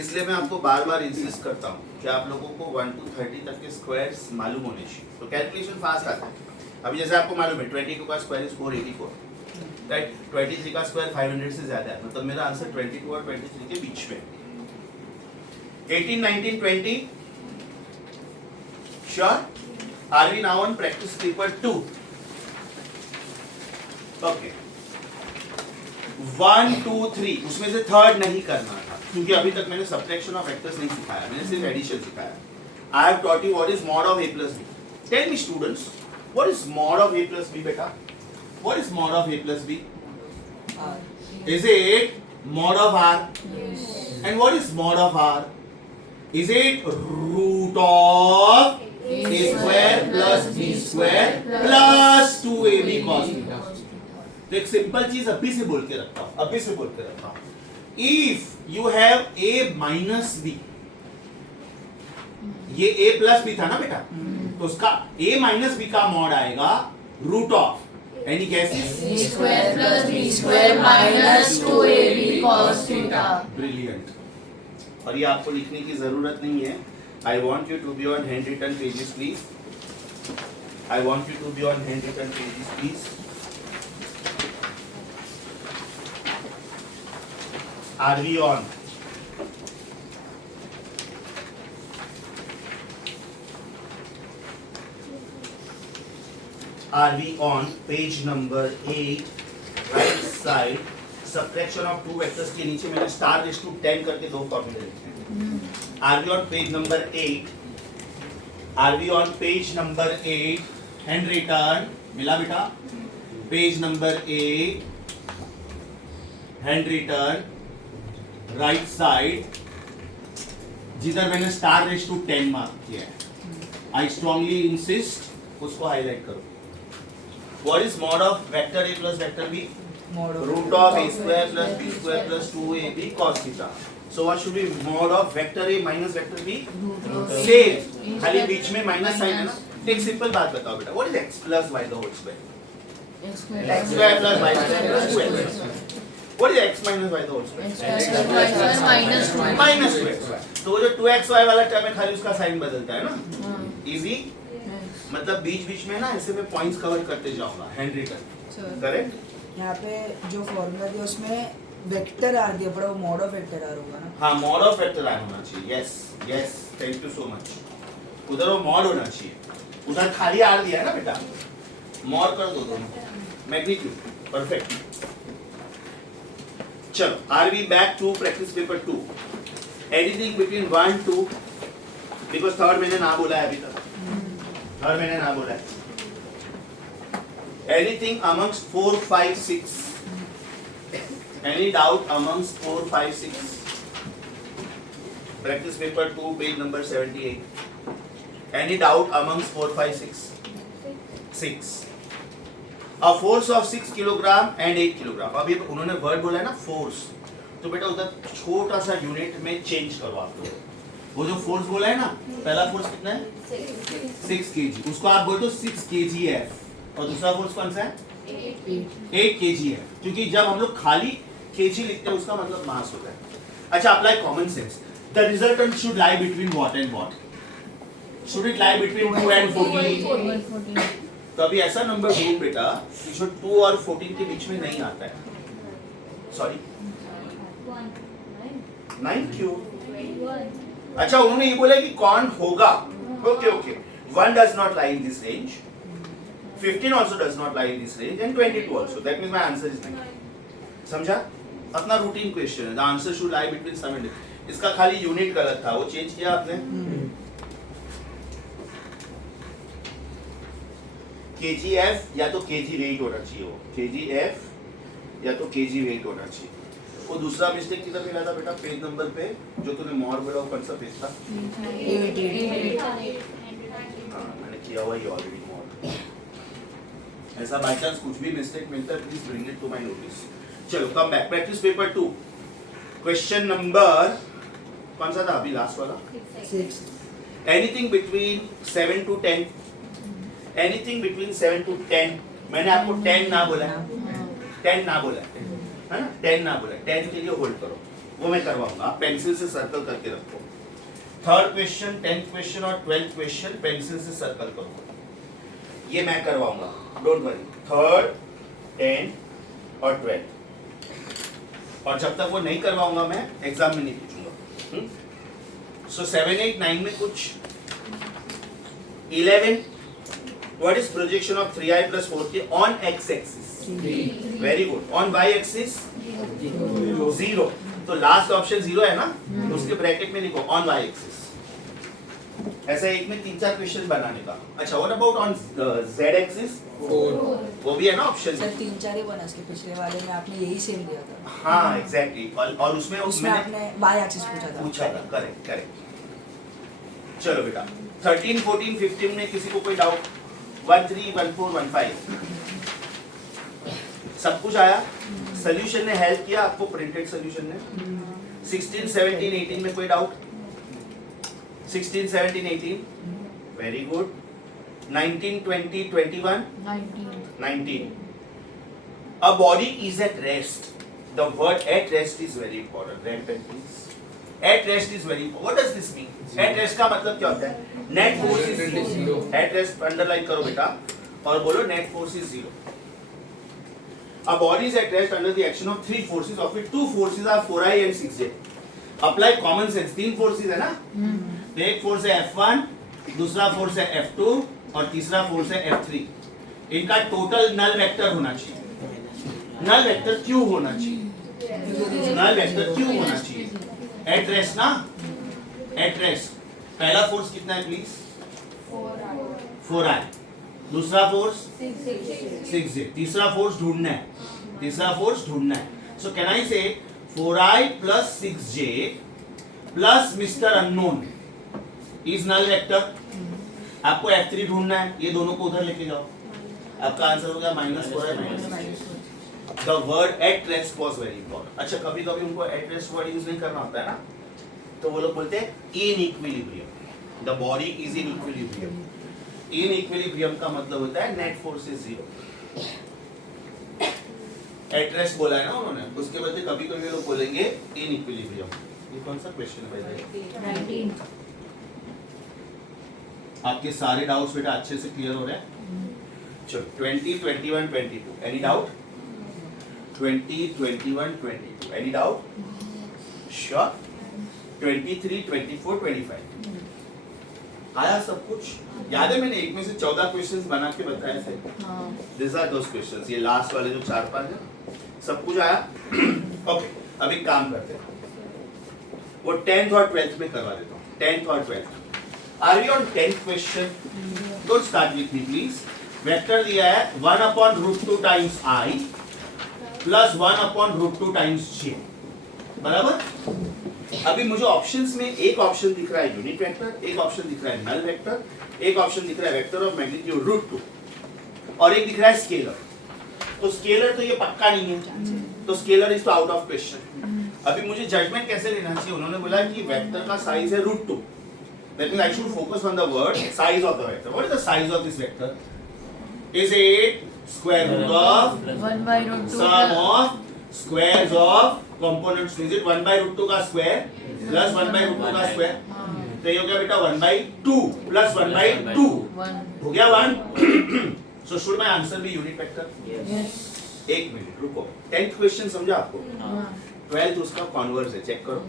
इसलिए मैं आपको बार बार इंसिस्ट करता हूँ कि आप लोगों को 1 to 30 तक के स्क्वायर्स मालूम होने चाहिए, तो कैलकुलेशन फास्ट आता है। अभी जैसे आपको मालूम है 22 का स्क्वायर इज 484, राइट? 23 का स्क्वायर 500 से ज्यादा है, मतलब मेरा आंसर 22 और 23 के बीच में। 18, 19, 20 sure? Are we now on practice paper 2? Okay 1, 2, 3 उसमें से थर्ड नहीं करना था, क्योंकि अभी तक मैंने सब्ट्रैक्शन ऑफ वेक्टर्स नहीं सिखाया, मैंने सिर्फ एडिशन सिखाया। I have taught you what is mod of a plus b. Tell me students, what is mod of a plus b बेटा? What is mod of a plus b? Is it mod of r? Yes. And what is mod of r? Is it root of a square plus b square plus 2ab cos theta? तो एक सिंपल चीज अभी से बोल के रखता हूं, if you have a minus b, ये a प्लस b था ना बेटा, तो उसका a माइनस b का मॉड आएगा root of, any guesses? A square plus B square minus 2AB cos theta. Brilliant. और ये आपको लिखने की जरूरत नहीं है। I want you to be on handwritten pages please. I want you to be on handwritten pages please. Are we on? Are we on page number 8, right side, subtraction of two vectors के नीचे मैंने star raised to 10 करके दो फॉर्मूले लिखे हैं। Are we on page number 8? Are we on page number 8? handwritten मिला बेटा? Page number 8, handwritten, right side, जिधर मैंने star raised to 10 मार्क किया है। I strongly insist उसको हाईलाइट करो। What is mod of vector a plus vector b? Mod of Root of a square plus b square plus 2ab cos theta. So what should be mod of vector a minus vector b? Same, खाली बीच में माइनस साइन है ना। एक सिंपल बात बताओ बेटा, what is x plus y the whole square? X square x square plus y square plus 2x. What is x minus y the whole square? X square plus y square minus 2. Minus 2x. तो वो जो 2xy वाला टर्म है खाली उसका साइन बदलता है ना। इजी, मतलब बीच बीच में ना ऐसे में पॉइंट्स कवर करते जाऊंगा, हैंड रिटन, करेक्ट? यहाँ पे जो फॉर्मूला दिया उसमें वेक्टर आर दिया पड़ा, वो मॉड ऑफ वेक्टर आर होगा ना? हाँ, मॉड ऑफ वेक्टर आर होना चाहिए। Yes yes, thank you so much. उधर वो मॉड होना चाहिए, उधर खाली आर दिया है ना बेटा, मॉड कर दो दोनों, मैग्नीट्यूड, परफेक्ट। चलो, are we back to practice paper 2? Anything between 1 2, because third मैंने ना बोला है अभी तक, थर्ड मैंने ना बोला है। Anything amongst 4 5 6, any doubt amongst 4 5 6? Practice paper 2 page number 78। Any doubt amongst 4 5 6? 6। A force of 6 kilogram and 8 kilogram. अभी उन्होंने वर्ड बोला है ना फोर्स, तो बेटा उधर छोटा सा यूनिट में चेंज करो आप लोग। वो जो फोर्स बोला है ना, पहला फोर्स कितना है? 6 kg, उसको आप बोल दो 6 kgf, और दूसरा फोर्स कौन सा है? 8 kgf, क्योंकि जब हम लोग खाली kg लिखते हैं उसका मतलब मास होता है। अच्छा, apply common sense. The resultant should lie between what and what? Should it lie between 2 and 14? तो अभी ऐसा नंबर ढूंढ बेटा कि जो 2 और 14 के बीच में नहीं आता है। सॉरी, 9 क्यों? अच्छा, उन्होंने ये बोला कि कौन होगा। Okay okay, 1 does not lie in this range, 15 also does not lie in this range, and 22 also. That means my answer is 9. समझा? अपना रूटीन क्वेश्चन है, the answer should lie between 7। इसका खाली यूनिट गलत था, वो चेंज किया आपने। kgf या तो kg वेट होना चाहिए, वो kgf या तो kg वेट होना चाहिए। वो दूसरा मिस्टेक किधर मिला था बेटा? पेज नंबर पे जो तूने मोर बोला, वो कौन सा पेज था? हाँ, मैंने किया हुआ ही ऑलरेडी मोर। ऐसा बाय चांस कुछ भी मिस्टेक मिलता है, please bring it to my notice. चलो, come back, practice paper 2, question number कौन सा था अभी लास्ट वाला? 6। Anything between 7 to 10, anything between 7 to 10। मैंने आपको 10 ना बोला है, 10 ना बोला है ना, 10 ना बोला है, 10 के लिए होल्ड करो। वो मैं करवाऊंगा, आप पेंसिल से सर्कल करके रखो। थर्ड क्वेश्चन, 10th क्वेश्चन और 12th क्वेश्चन पेंसिल से सर्कल करो, ये मैं करवाऊंगा, डोंट वरी। थर्ड, 10 और 12, और जब तक वो नहीं करवाऊंगा मैं एग्जाम में नहीं पूछूंगा। सो 7, 8, 9 में कुछ 11, what is projection of 3i plus 4k on x axis? Very good. On y axis? 0. तो लास्ट ऑप्शन 0 है ना, तो उसके ब्रैकेट में लिखो on y axis। ऐसा एक में 3-4 क्वेश्चन बनाने का। अच्छा, what about on z axis? 4 वो भी है ना ऑप्शन। सर 3-4 ही बना, इसके पिछले वाले में आपने यही सेम दिया था। हाँ एग्जैक्टली, और उसमें उसमें आपने y एक्सिस पूछा था। Correct correct. चलो बेटा 13, 14, 15 में किसी को कोई डाउट? 1, 3, 1, 4, 1, 5 सब कुछ आया? सोल्यूशन ने हेल्प किया आपको, प्रिंटेड सोल्यूशन ने? 16, 17, 18 में कोई doubt? 16, 17, 18 very good. 19, 20, 21 19 A body is at rest. The word at rest is very important. Red pen please. At rest is very important. What does this mean? At rest का मतलब क्या होता है? Net force is 0. At rest underline करो बेटा और बोलो net force is 0. A body is at rest under the action of 3 forces, of which 2 forces are 4i and 6j. Apply common sense. 3 forces है ना? तो एक फोर्स है F1, दूसरा फोर्स है F2 और तीसरा फोर्स है F3। इनका टोटल नल वेक्टर होना चाहिए। नल वेक्टर क्यों होना चाहिए? नल वेक्टर क्यों होना चाहिए? एट रेस्ट ना, एट रेस्ट। पहला फोर्स कितना है प्लीज? 4i। दूसरा फोर्स 6j। तीसरा फोर्स ढूंढना है, तीसरा फोर्स ढूंढना है। So can I say 4i plus 6j plus mister unknown is null vector. आपको F3 ढूंढना है, ये दोनों को उधर लेके जाओ, आपका आंसर हो गया -4i -6j। The word at rest was very important. अच्छा, कभी कभी उनको at rest वर्ड यूज नहीं करना होता है ना, तो वो लोग बोलते हैं in equilibrium. The body is in equilibrium. In equilibrium का मतलब होता है net force is 0. At rest बोला है ना उन्होंने, उसके बदले कभी कभी लोग बोलेंगे in equilibrium. ये कौन सा क्वेश्चन है? 19 आपके सारे डाउट्स बेटा अच्छे से क्लियर हो रहे हैं? चलो 20, 21, 22 any doubt? 20, 21, 22 any doubt? Sure? 23, 24, 25 आया सब कुछ? याद है मैंने एक में से 14 क्वेश्चंस बना के बताए थे। This are those questions. ये लास्ट वाले जो 4-5 है सब कुछ आया? ओके, अब एक काम करते हैं, वो 10th और 12th में करवा देता हूँ। 10th और 12th। Are we on 10th question? Don't start with me please. Vector दिया है 1/√2 times i plus 1/√2 times j, बराबर? अभी मुझे ऑप्शंस में एक ऑप्शन दिख रहा है यूनिट वेक्टर, एक ऑप्शन दिख रहा है नल वेक्टर, एक ऑप्शन दिख रहा है वेक्टर ऑफ मैग्नीट्यूड √2 और एक दिख रहा है स्केलर। तो स्केलर तो ये पक्का नहीं है, तो स्केलर इज तो आउट ऑफ क्वेश्चन। अभी मुझे जजमेंट कैसे लेना चाहिए? उन्होंने बोला कि वेक्टर का साइज है √2, that means I should focus on the word size of the vector. What is the size of this vector? Is it square root of 1/√2 sum of squares of components? Is it 1/√2 का square plus 1/√2 का square? तो ये हो गया बेटा 1/2 plus 1/2 हो गया 1। So should my answer be unit vector? Yes. एक मिनट रुको, 10th क्वेश्चन समझा आपको? 12th उसका कॉन्वर्स है, चेक करो।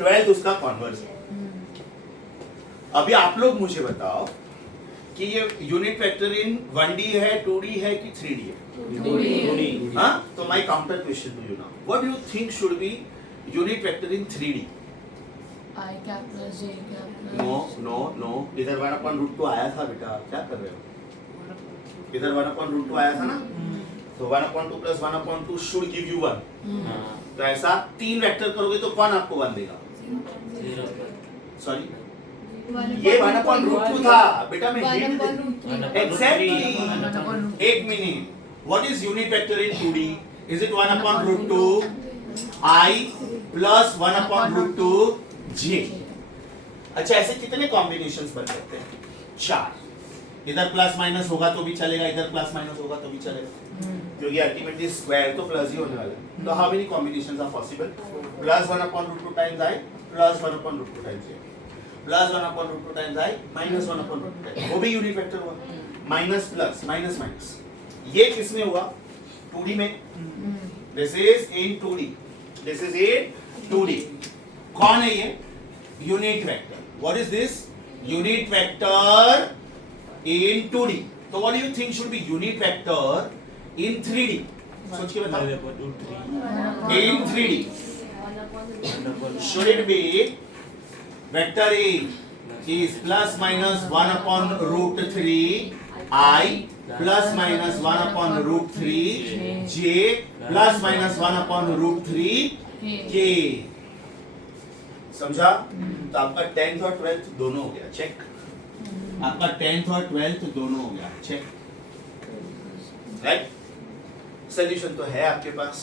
12th उसका कॉन्वर्स है। अभी आप लोग मुझे बताओ कि ये यूनिट वेक्टर इन 1D है, 2D है कि 3D है? 2D। हाँ, तो my counter question to you now, what do you think should be unit vector in 3D? I cap plus j cap plus no no no, इधर 1/√2 आया था बेटा, क्या कर रहे हो? इधर 1/√2 आया था ना, तो 1/2 प्लस 1/2 शुड गिव यू 1। तो ऐसा 3 वेक्टर करोगे तो कौन आपको 1 देगा? सॉरी, ये 1/√2 था बेटा, मैं एग्जैक्टली। एक minute, what is unit vector in 2D? Is it 1/√2 i plus 1/√2 j? अच्छा, ऐसे कितने कॉम्बिनेशंस बन सकते हैं? 4। इधर प्लस माइनस होगा तो भी चलेगा, इधर प्लस माइनस होगा तो भी चलेगा, क्योंकि अल्टीमेटली स्क्वायर तो प्लस ही होने वाला है। तो how many combinations are possible? Plus 1 upon root 2 times I, plus 1 upon root 2 times A, plus 1 upon root 2 times I, minus 1 upon root 2 times, वो भी यूनिट वेक्टर हुआ। माइनस प्लस माइनस माइनस, ये किसमें हुआ? 2D में। This is in 2D, this is in 2D। कौन है ये? Unit vector. What is this? Unit vector in 2D. So what do you think should be unit vector in 3D? सोच के बताओ। In 3D, should it be vector A is plus minus 1 upon root 3 I plus minus 1 upon root 3 J plus minus 1 upon root 3 K. समझा? तो आपका 10th और 12th दोनों हो गया, चेक। आपका 10th और 12th दोनों हो गया, चेक। राइट? सॉल्यूशन तो है आपके पास,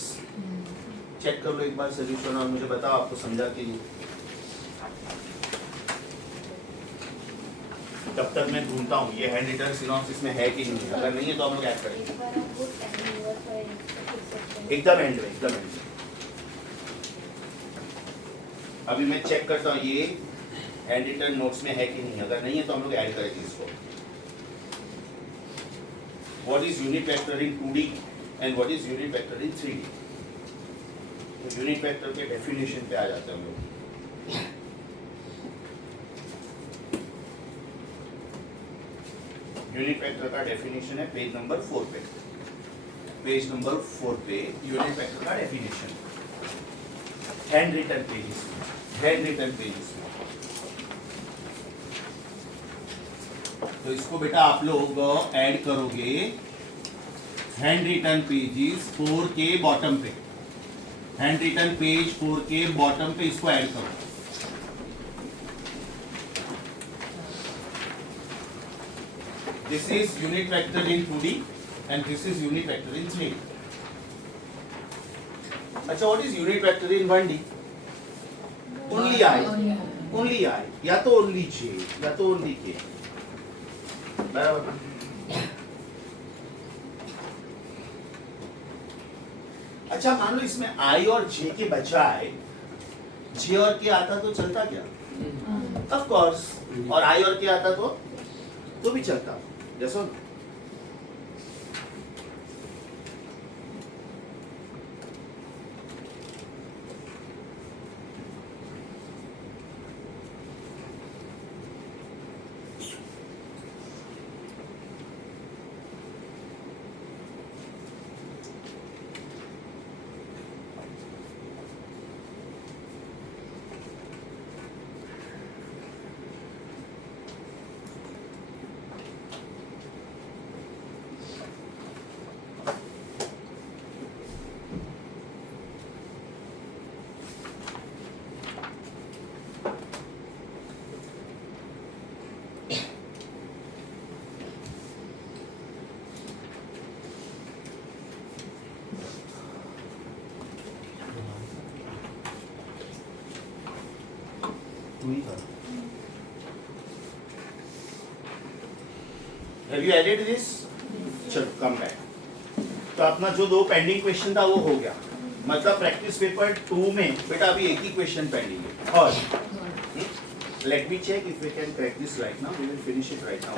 चेक कर लो एक बार सॉल्यूशन और मुझे बताओ आपको समझा कि नहीं। तब तक मैं ढूंढता हूँ ये हैंड रिटन सिनॉप्सिस में है कि नहीं, अगर नहीं है तो हम लोग ऐड करेंगे एकदम एंड में, एकदम एंड में। अभी मैं चेक करता हूँ ये हैंड रिटन नोट्स में है कि नहीं, अगर नहीं है तो हम लोग ऐड करेंगे इसको। What is unit vector in 2D and what is unit vector in 3D? तो यूनिट वेक्टर के डेफिनेशन पे आ जाते हैं हम लोग। यूनिट वेक्टर का डेफिनेशन है पेज नंबर 4 पे। पेज नंबर 4 पे यूनिट वेक्टर का definition, handwritten pages, handwritten pages. तो इसको बेटा आप लोग ऐड करोगे हैंड रिटन पेजेस 4 के बॉटम पे, हैंड रिटन पेज 4 के बॉटम पे इसको ऐड करो। This is unit vector in 2D and this is unit vector in 3D। अच्छा, what is unit vector in 1D? Only I, only I, या तो ओनली J या तो ओनली K, बराबर। अच्छा, मान लो इसमें I और J के बजाय J और K आता तो चलता क्या? Of course. और I और K आता तो भी चलता, जैसा Have you added this? चलो कम बैक। तो अपना जो 2 पेंडिंग क्वेश्चन था वो हो गया, मतलब प्रैक्टिस पेपर 2 में बेटा अभी एक ही क्वेश्चन पेंडिंग है। और let me check if we can crack this right now, we will finish it right now.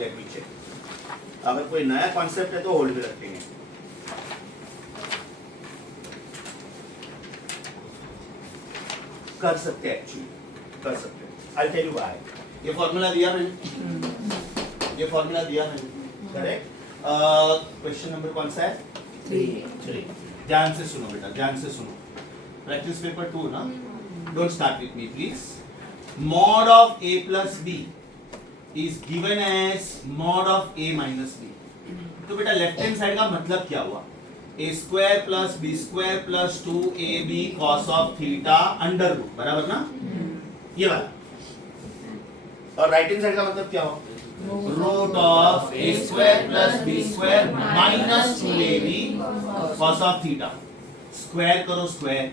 Let me check. अगर कोई नया कॉन्सेप्ट है तो होल्ड पे रखेंगे। कर सकते हैं, एक्चुअली कर सकते हैं। I tell you why. ये फॉर्मूला दिया मैंने, ये फॉर्मूला दिया मैंने, करेक्ट। क्वेश्चन नंबर कौन सा है? 3। ध्यान से सुनो बेटा, ध्यान से सुनो। प्रैक्टिस पेपर 2 ना, don't start with me please. Mod of a plus b is given as mod of a minus b। तो बेटा लेफ्ट हैंड साइड का मतलब क्या हुआ? a square plus b square plus 2ab cos of theta under root, बराबर ना? ये वाला। और राइट हैंड साइड का मतलब क्या हुआ? Root of a square plus b square minus 2ab cos of theta. Square करो स्क्वायर,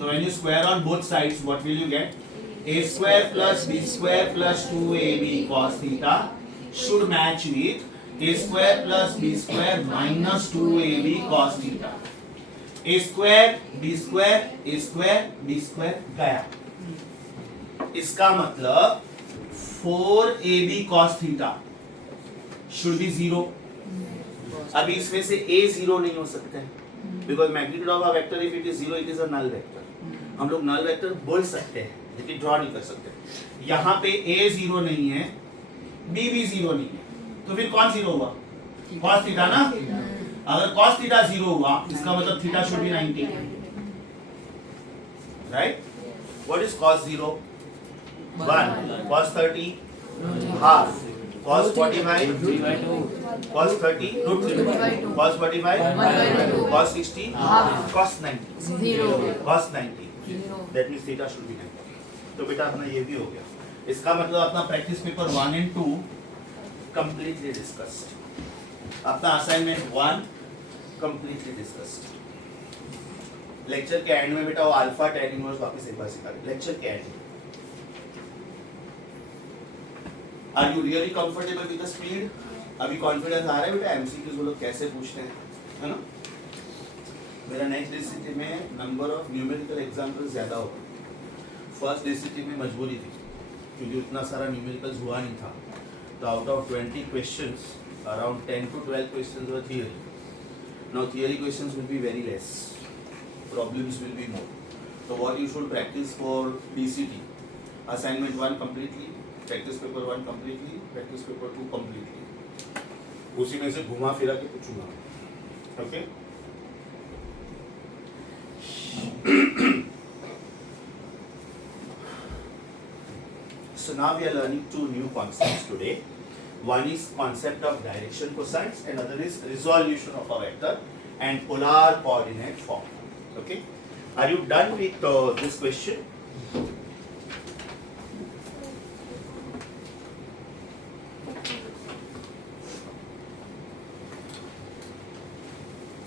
तो when you square on both sides what will you get? a square plus b square plus 2ab cos theta should match with a square plus b square minus 2ab cos theta. a square b square गया. इसका मतलब 4ab cos theta should be 0. अभी इसमें से a 0 नहीं हो सकता है because magnitude of a vector if it is 0 it is a null vector. हम लोग null vector बोल सकते हैं लेकिन ड्रॉ नहीं कर सकते. यहाँ पे a 0 नहीं है, b भी 0 नहीं है, तो फिर कौन 0 हुआ? cos थीटा ना. अगर cos थीटा 0 हुआ इसका मतलब theta should be 90. Right? What is cos 0? 1. Cos 30 half. Cos 45 cos 30 root 3. Cos 45 cos 60 cos 90. 0. cos 90. That means theta should be 90. तो बेटा अपना ये भी हो गया. इसका मतलब अपना practice paper 1 and 2 completely discussed. अपना असाइनमेंट 1 completely discussed. लेक्चर के एंड में बेटा वो अल्फा tan इनवर्स वापस एक बार सिखा दे. लेक्चर के and. Are you really comfortable with the speed? अभी कॉन्फिडेंस आ रहा है बेटा एमसीक्यूज वो लोग कैसे पूछते हैं, है ना? मेरा नेक्स्ट डीसीटी में नंबर ऑफ न्यूमेरिकल एग्जांपल्स ज्यादा होगा. फर्स्ट डीसीटी में मजबूरी थी क्योंकि उतना सारा न्यूमेरिकल्स हुआ नहीं था. तो out of 20 questions around 10 to 12 questions were theory. Now theory questions will be very less, problems will be more. So what you should practice for DCT? Assignment 1 completely, practice paper 1 completely, practice paper 2 completely. उसी में से घुमा फिरा के पूछूंगा. Okay? So now we are learning two new concepts today. One is concept of direction cosines and other is resolution of a vector and polar coordinate form. Okay? Are you done with this question?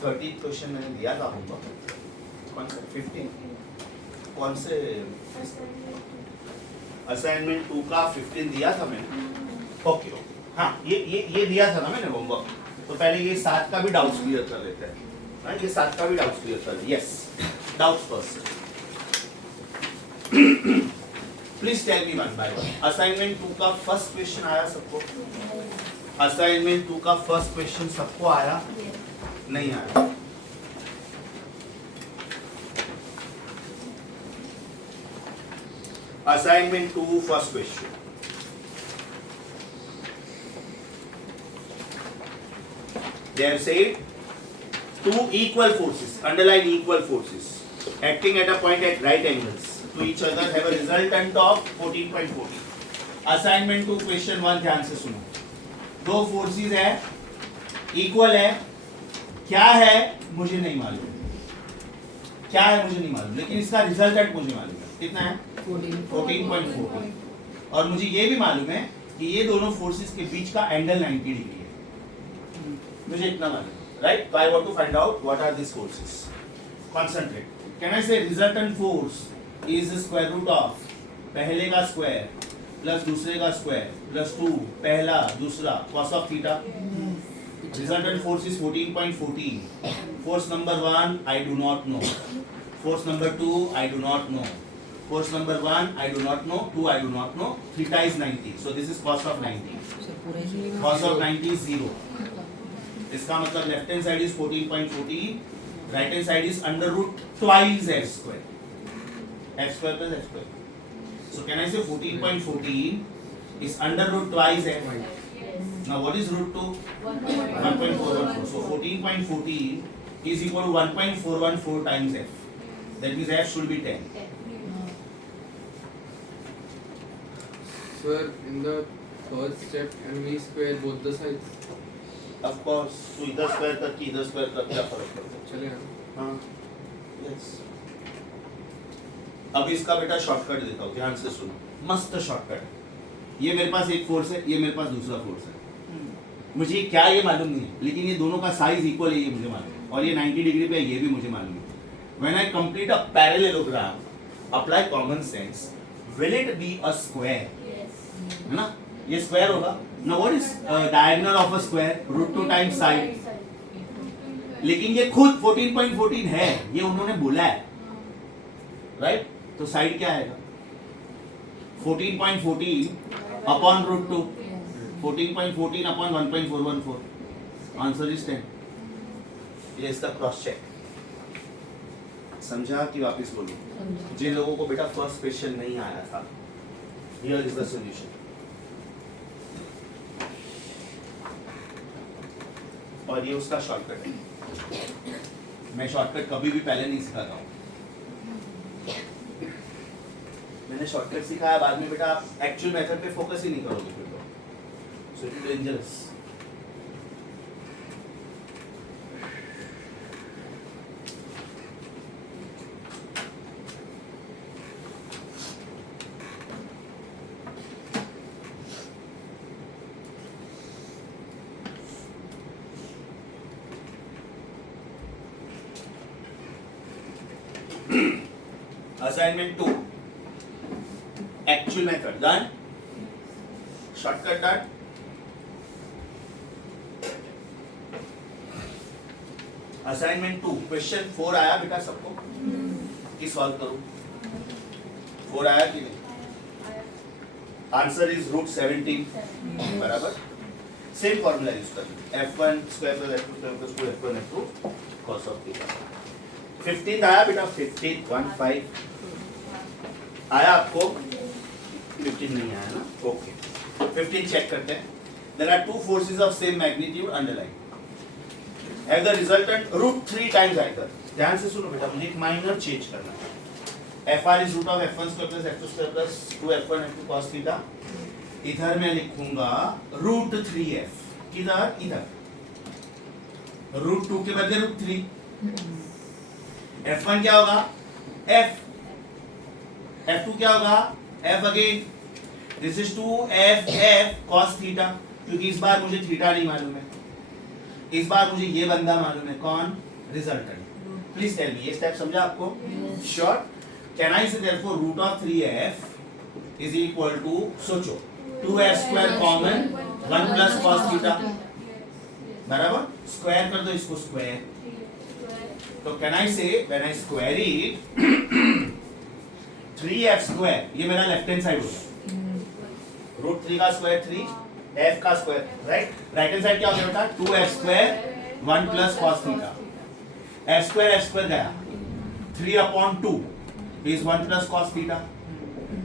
Thirteen question मैंने दिया था होमवर्क. कौन सा? 15. कौन से? असाइनमेंट 2 का 15 दिया था मैंने. ओके. हाँ ये दिया था ना मैंने होमवर्क. तो पहले ये 7 का भी डाउट्स क्लियर कर लेते हैं. हाँ ये 7 का भी डाउट्स क्लियर कर लेते हैं. Yes. Doubts first. Please tell me one by one. Assignment 2 का फर्स्ट क्वेश्चन आया सबको? असाइनमेंट 2 का फर्स्ट क्वेश्चन सबको आया? नहीं आया. Assignment 2 first question. They have said two equal forces, underline equal forces, acting at a point at right angles to each other have a resultant of 14.14. Assignment 2 question 1 ध्यान से सुनो. दो फोर्सेस है, इक्वल है. क्या है मुझे नहीं मालूम. क्या है मुझे नहीं मालूम, लेकिन इसका रिजल्टेंट मुझे मालूम है. कितना है? 14.14. और मुझे ये भी मालूम है कि ये दोनों फोर्सेस के बीच का एंगल 90 डिग्री है. मुझे इतना मालूम है. Right? So I want to find out what are these forces. Concentrate. Can I say resultant force is the square root of पहले का स्क्वायर प्लस दूसरे का स्क्वायर प्लस 2 पहला दूसरा cos of theta. Resultant force is 14.14. Force number 1 I do not know. Force number 2 I do not know. Force number 1 I do not know. 2 I do not know. Theta is 90. So this is cos of 90. Cos of 90 is 0. इसका मतलब left hand side is 14.14, right hand side is under root twice f square. f square plus f square. So can I say 14.14 is under root twice f? Now what is root 2? 1.414. So 14.14 is equal to 1.414 times f. That means f should be 10. Sir, in the first step, and we square both the sides. Of course. So इधर स्क्वायर करके इधर स्क्वायर करके क्या फर्क पड़ता है? चलेगा. हाँ. Yes. अब इसका बेटा शॉर्टकट देता हूँ, ध्यान से सुनो. मस्त शॉर्टकट. ये मेरे पास एक फोर्स है, ये मेरे पास दूसरा फोर्स है. मुझे क्या ये मालूम नहीं है, लेकिन ये दोनों का साइज इक्वल है, ये मुझे मालूम है. और ये 90 डिग्री पे है, ये भी मुझे मालूम है. When I complete a parallelogram, apply common sense. Will it be a square? Yes. है ना? ये स्क्वायर होगा ना. What is diagonal of a square? √2 times side. लेकिन ये खुद 14.14 है, ये उन्होंने बोला है, राइट? तो साइड क्या आएगा? 14.14 अपॉन √2. 14.14 अपॉन 1.414. Answer is 10. ये इसका क्रॉस चेक. समझा कि वापस बोलूं? जिन लोगों को बेटा फर्स्ट क्वेश्चन नहीं आया था, हियर इज द सॉल्यूशन. और ये उसका शॉर्टकट है. मैं शॉर्टकट कभी भी पहले नहीं सिखाता हूँ. मैंने शॉर्टकट सिखाया, बाद में बेटा आप एक्चुअल मेथड पे फोकस ही नहीं करोगे फिर तो. So it is dangerous. Assignment 2. Actual method done. Shortcut done. Assignment 2. Question 4 आया बेटा सबको? कि सॉल्व करूं? 4 आया कि नहीं? Answer is √17. बराबर. सेम फॉर्मूला यूज कर. f1 square plus f2 square plus 2f1 f2 cos of theta. 15 आया बेटा? 15 आया आपको? 15 नहीं आया ना? ओके. 15 चेक करते हैं. There are two forces of same magnitude underlying. Have the resultant √3 times either. ध्यान से सुनो बेटा, मुझे एक माइनर चेंज करना है. FR is root of f1 square plus f2 square plus 2f1 f2 cos theta. इधर मैं लिखूंगा √3f. किधर? इधर. √2 के बदले √3. f1 क्या होगा? f. f2 क्या होगा? f again. This is 2f cos theta. क्योंकि इस बार मुझे थीटा नहीं मालूम है, इस बार मुझे ये बंदा मालूम है. कौन? रिजल्टेंट. Please tell me. ये स्टेप समझा आपको? Sure. Can I say therefore root of 3f is equal to, सोचो, 2f square common 1 plus cos theta. बराबर. स्क्वायर कर दो इसको स्क्वायर. तो can I say when I square it 3f square, ये मेरा लेफ्ट हैंड साइड हो गया. √3 का स्क्वायर 3, f का square, right? Right hand side क्या हो गया बेटा? 2f square 1 plus cos theta. f square गया. 3/2 is 1 plus cos theta.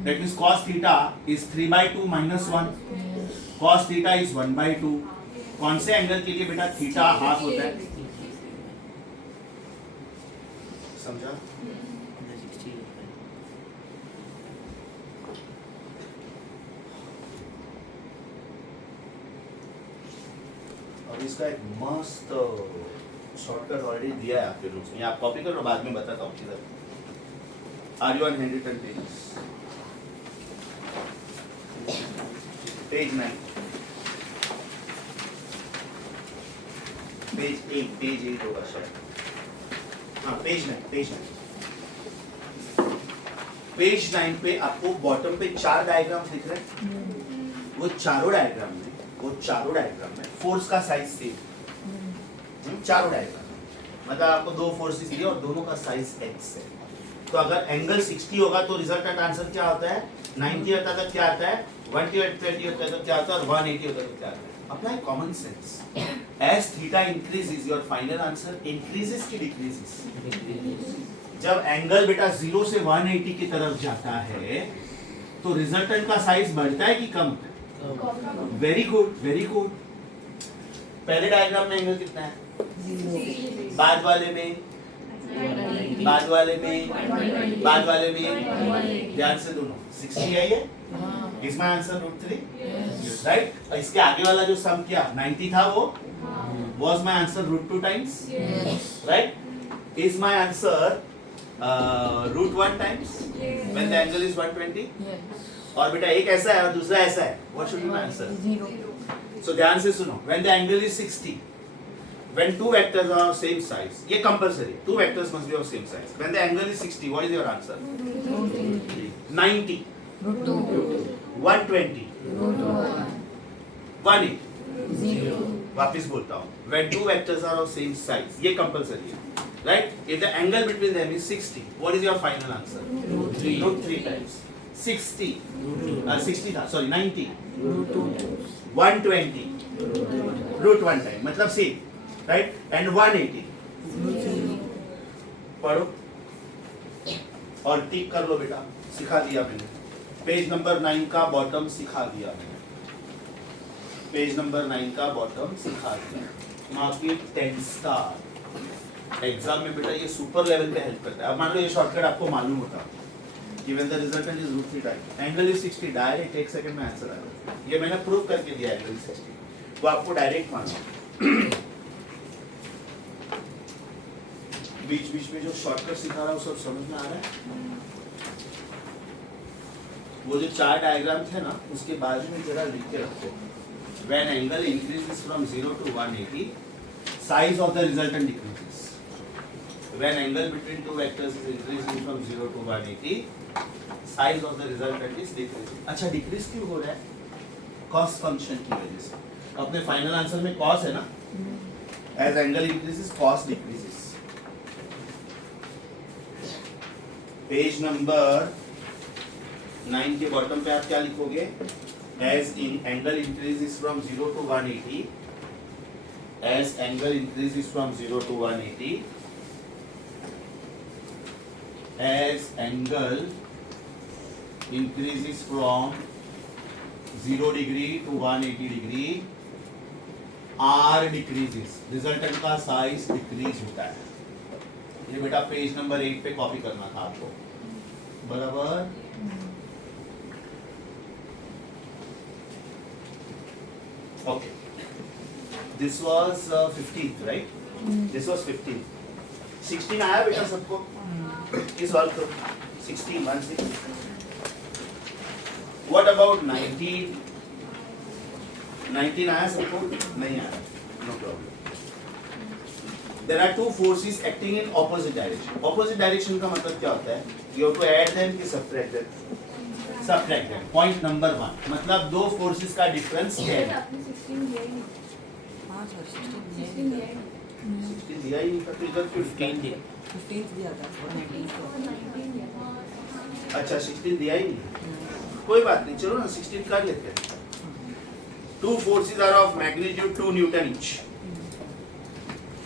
That means cos theta is 3/2 minus 1. Cos theta is 1/2. कौन से एंगल के लिए बेटा थीटा हाफ होता है? समझा? और इसका एक मस्त शॉर्टकट ऑलरेडी दिया है आपके नोट्स में. आप कॉपी करो, बाद में बताता हूँ किधर. Are you on handwritten pages? Page 9. Page 8 होगा शायद. हाँ, page 9. Page 9 पे आपको बॉटम पे 4 डायग्राम दिख रहे हैं. वो चारों डायग्राम में फोर्स का साइज सेम. चारों डायग्राम मतलब आपको 2 फोर्सेस दिए और दोनों का साइज x है. तो अगर एंगल 60 होगा तो रिजल्टेंट आंसर क्या होता है? 90 होता है तो क्या आता है? 120 होता है तो क्या आता है? और 180 होता है तो क्या आता है? Apply common sense. As theta increases your final answer increases की डिक्रीजेस? जब एंगल बेटा 0 से 180 की तरफ जाता है तो रिजल्टेंट का साइज बढ़ता है कि कम? Very good. पहले डायग्राम में एंगल कितना है? बाद वाले में ध्यान से दोनों 60 है. ये इज माय आंसर √3, राइट? और इसके आगे वाला जो सम किया 90 था, वो was my answer √2 times, right? Is my answer √1 times when the angle is 120. और बेटा एक ऐसा है और दूसरा ऐसा है. What should be my answer? 0. सो ध्यान से सुनो. When the angle is 60, when two vectors are of same size, ये compulsory, 2 vectors must be of same size. When the angle is 60, what is your answer? 90. 120, root 1, 180. वापिस बोलता हूँ, when two vectors are of same size, ये compulsory है, right? If the angle between them is 60, what is your final answer? root 3, Root 3 times 60, 60 था, sorry 90, root 2, 120, root 1 time, मतलब same, right? And 180, root 3, पढ़ो और टिक कर लो बेटा, सिखा दिया मैंने। पेज नंबर 9 का बॉटम सिखा दिया मैंने, पेज नंबर 9 का बॉटम सिखा दिया। मार्केट 10 स्टार एग्जाम में बेटा ये सुपर लेवल पे हेल्प करता है। अब मान लो ये शॉर्टकट आपको मालूम होता, given the resultant is root 3 time, angle is 60, direct 1 second में आंसर आएगा। ये मैंने प्रूव करके दिया एंगल 60, वो आपको डायरेक्ट मालूम। बीच बीच में जो शॉर्टकट सिखा रहा हूँ सब समझ में आ रहा है? वो जो 4 डायग्राम थे ना, उसके बाजू में जरा लिख के रखो, when angle increases from 0 to 180, size of the resultant decreases. When angle between two vectors is increasing from 0 to 180, size of the resultant is decreasing. अच्छा decrease क्यों हो रहा है? Cos function की वजह से। अपने final answer में cos है ना? As angle increases, cos decreases. Page number 9 के बॉटम पे आप क्या लिखोगे? As in angle increases from 0 to 180, as angle increases from 0 to 180, as angle increases from 0 degree to 180 degree, R decreases, resultant का size decrease होता है। ये बेटा पेज नंबर 8 पे कॉपी करना था आपको, बराबर? Okay. This was 15th, right? This was 15th. 16 आया बेटा सबको? इस वाल को 16, 1, 6. What about 19? 19 आया सबको? नहीं आया. No problem. There are two forces acting in opposite direction. Opposite direction का मतलब क्या होता है? You have to add them कि subtract them? Subtract them. Point number 1. मतलब दो forces का difference क्या है? आपने 16 दिया ही नहीं। हाँ सर 16 16 दिया ही नहीं। 16 दिया ही नहीं था, तो इधर 15 दिया। 15 दिया था और 19 और 19 दिया था। अच्छा 16 दिया ही नहीं, कोई बात नहीं, चलो ना 16 कर लेते हैं। Two forces are of magnitude 2 Newton each,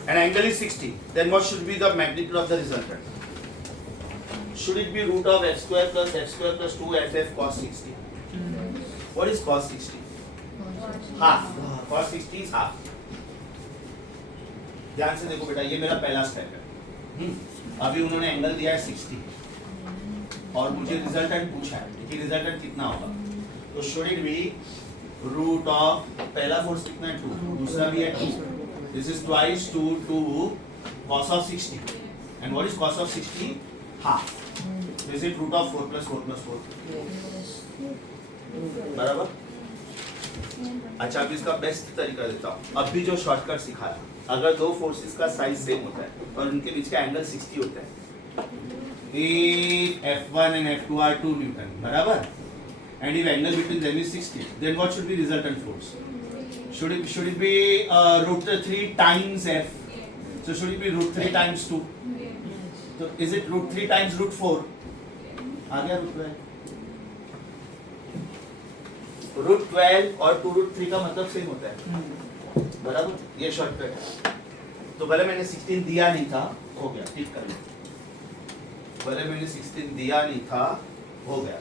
and angle is 60. Then what should be the magnitude of the resultant? Should it be root of f square plus 2 ff cos 60? What is cos 60? Half. Cos 60 is half. ध्यान से देखो बेटा, ये मेरा पहला स्टेप है। अभी उन्होंने एंगल दिया है 60 और मुझे रिजल्टेंट पूछा है कि रिजल्टेंट कितना होगा, तो should it be root of, पहला फोर्स कितना है 2, दूसरा भी है 2, this is twice 2 cos of 60, and what is cos of 60? half. Is it root of 4 plus 4 plus 4? बराबर? अच्छा अब इसका बेस्ट तरीका देता हूँ। अब भी जो शॉर्टकट सिखाया, अगर दो फोर्सेस का साइज सेम होता है और उनके बीच का एंगल 60 होता है, if F1 and F2 are 2 Newton, बराबर? And if angle between them is 60, then what should be resultant force? Should it be root 3 times F? So should it be root 3 times 2? So is it root 3 times root 4? आ गया root 12? रूट 12 और 2 रूट 3 का मतलब सेम होता है, बराबर? ये शॉर्टकट है। तो भले मैंने 16 दिया नहीं था, हो गया, ठीक कर लो। भले मैंने 16 दिया नहीं था, हो गया।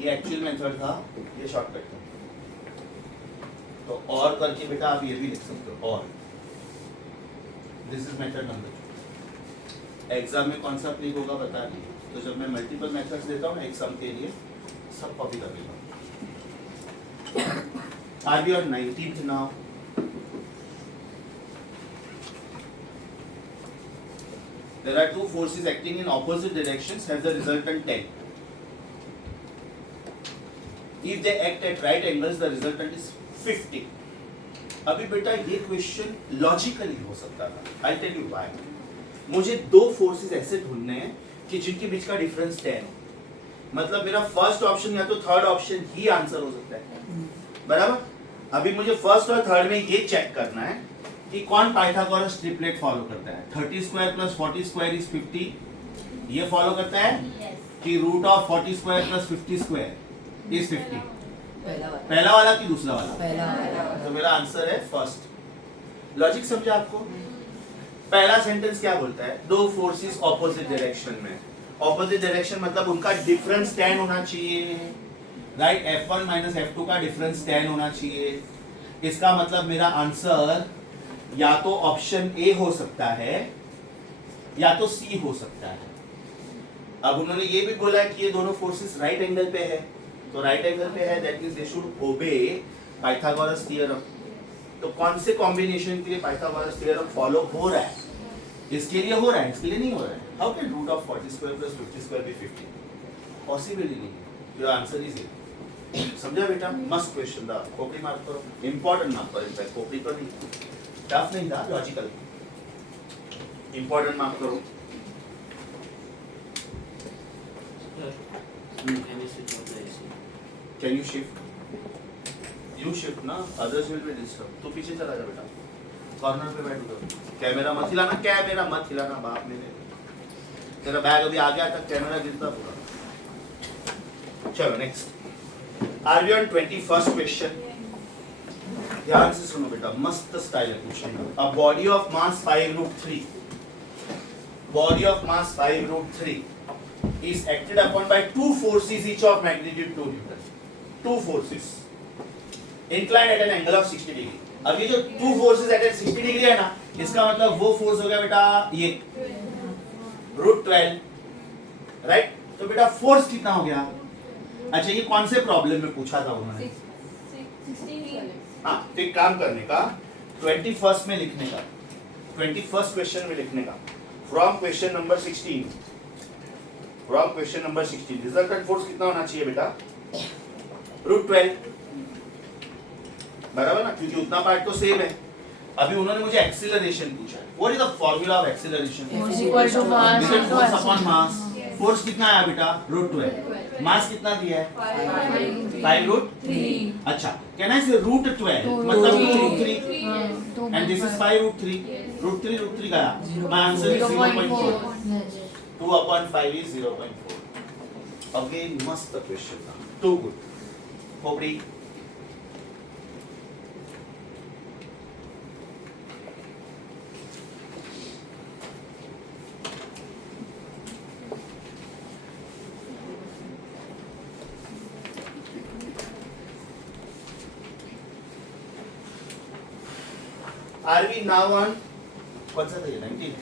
ये एक्चुअल मेथड था, ये शॉर्टकट था। तो और करके बेटा आप ये भी लिख सकते हो, और this is method number 2। Exam में कौन सा अप्लाई होगा बता दिए, तो जब मैं मल्टीपल मेथड्स देता हूँ ना एक सम के लिए, सब कॉपी कर लेगा। Are we on 19th now? there are two forces acting in opposite directions has the resultant 10. If they act at right angles, the resultant is 50. अभी बेटा ये क्वेश्चन लॉजिकली हो सकता था. I'll tell you why. मुझे दो फोर्सेस ऐसे ढूंढने हैं कि जिनके बीच का डिफरेंस 10 हो. मतलब मेरा फर्स्ट ऑप्शन या तो थर्ड ऑप्शन ही आंसर हो सकता है. बराबर. अभी मुझे फर्स्ट और थर्ड में ये चेक करना है कि कौन पाइथागोरस ट्रिपलेट फॉलो करता है. 30 स्क्वायर प्लस 40 स्क्वायर इज 50. ये फॉलो करता है कि root of 40 square plus 50 square is 50. पहला वाला कि दूसरा वाला? पहला वाला. तो मेरा आंसर है फर्स्ट. लॉजिक समझा आपको? पहला सेंटेंस क्या बोलता है? दो फोर्सेस ऑपोजिट डायरेक्शन में. ऑपोजिट डायरेक्शन मतलब उनका डिफरेंस 10 होना चाहिए. राइट. F1 माइनस F2 का डिफरेंस 10 होना चाहिए. इसका मतलब मेरा आंसर या तो ऑप्शन ए हो सकता है या तो सी हो सकता है. अब उन्होंने ये भी बोला कि ये दोनों फोर्सेस राइट एंगल पे है. तो राइट एंगल पे है, दैट मींस दे शुड ओबे पाइथागोरस थ्योरम. तो कौन से कॉम्बिनेशन के लिए पाइथागोरस थ्योरम फॉलो हो रहा है? इसके लिए हो रहा है, इसके लिए नहीं हो रहा है. How can root of 40 square plus 50 square be 50? Possible ही नहीं. Your answer is A. समझा बेटा? मस्त क्वेश्चन था. खोपड़ी मार्क करो. इंपॉर्टेंट मार्क करो. इनफैक्ट खोपड़ी पर नहीं, टफ नहीं था, लॉजिकल. इंपॉर्टेंट मार्क करो. Can you shift? You shift ना, others will be disturbed. तो पीछे चला जा बेटा. कॉर्नर पे बैठ उधर. कैमरा मत हिलाना, कैमरा मत हिलाना बाप मेरे. तेरा बैग अभी आ गया तक कैमरा गिरता पूरा. चलो next. Are we on 21st question? ध्यान से सुनो बेटा, मस्त स्टाइल है क्वेश्चन का. A body of mass 5√3. Body of mass 5√3 is acted upon by two forces each of magnitude 2 Newton. Two forces inclined at an angle of 60 degree. अब ये जो two forces at 60 degree है ना, इसका मतलब वो फोर्स हो गया बेटा ये √12, राइट. तो बेटा फोर्स कितना हो गया? अच्छा, ये कौन से प्रॉब्लम में पूछा था उन्होंने? हाँ, तो एक काम करने का, 21st में लिखने का, 21st क्वेश्चन में लिखने का, from question number 16, from question number 16 resultant force कितना होना चाहिए बेटा? √12. बराबर ना, क्योंकि उतना पार्ट तो सेम है. अभी उन्होंने मुझे एक्सीलरेशन पूछा है. What is the formula of acceleration? Force equal to mass force into upon mass. Force कितना आया बेटा? √12. मास कितना दिया है? 5√3. अच्छा, कैन आई से √12 मतलब 2√3 एंड दिस इज 5√3. √3 का my answer is 0.4. 2/5 is 0.4. Again, must the question था. Too good. खोपड़ी. Are we now on? कौन सा था ये? 19.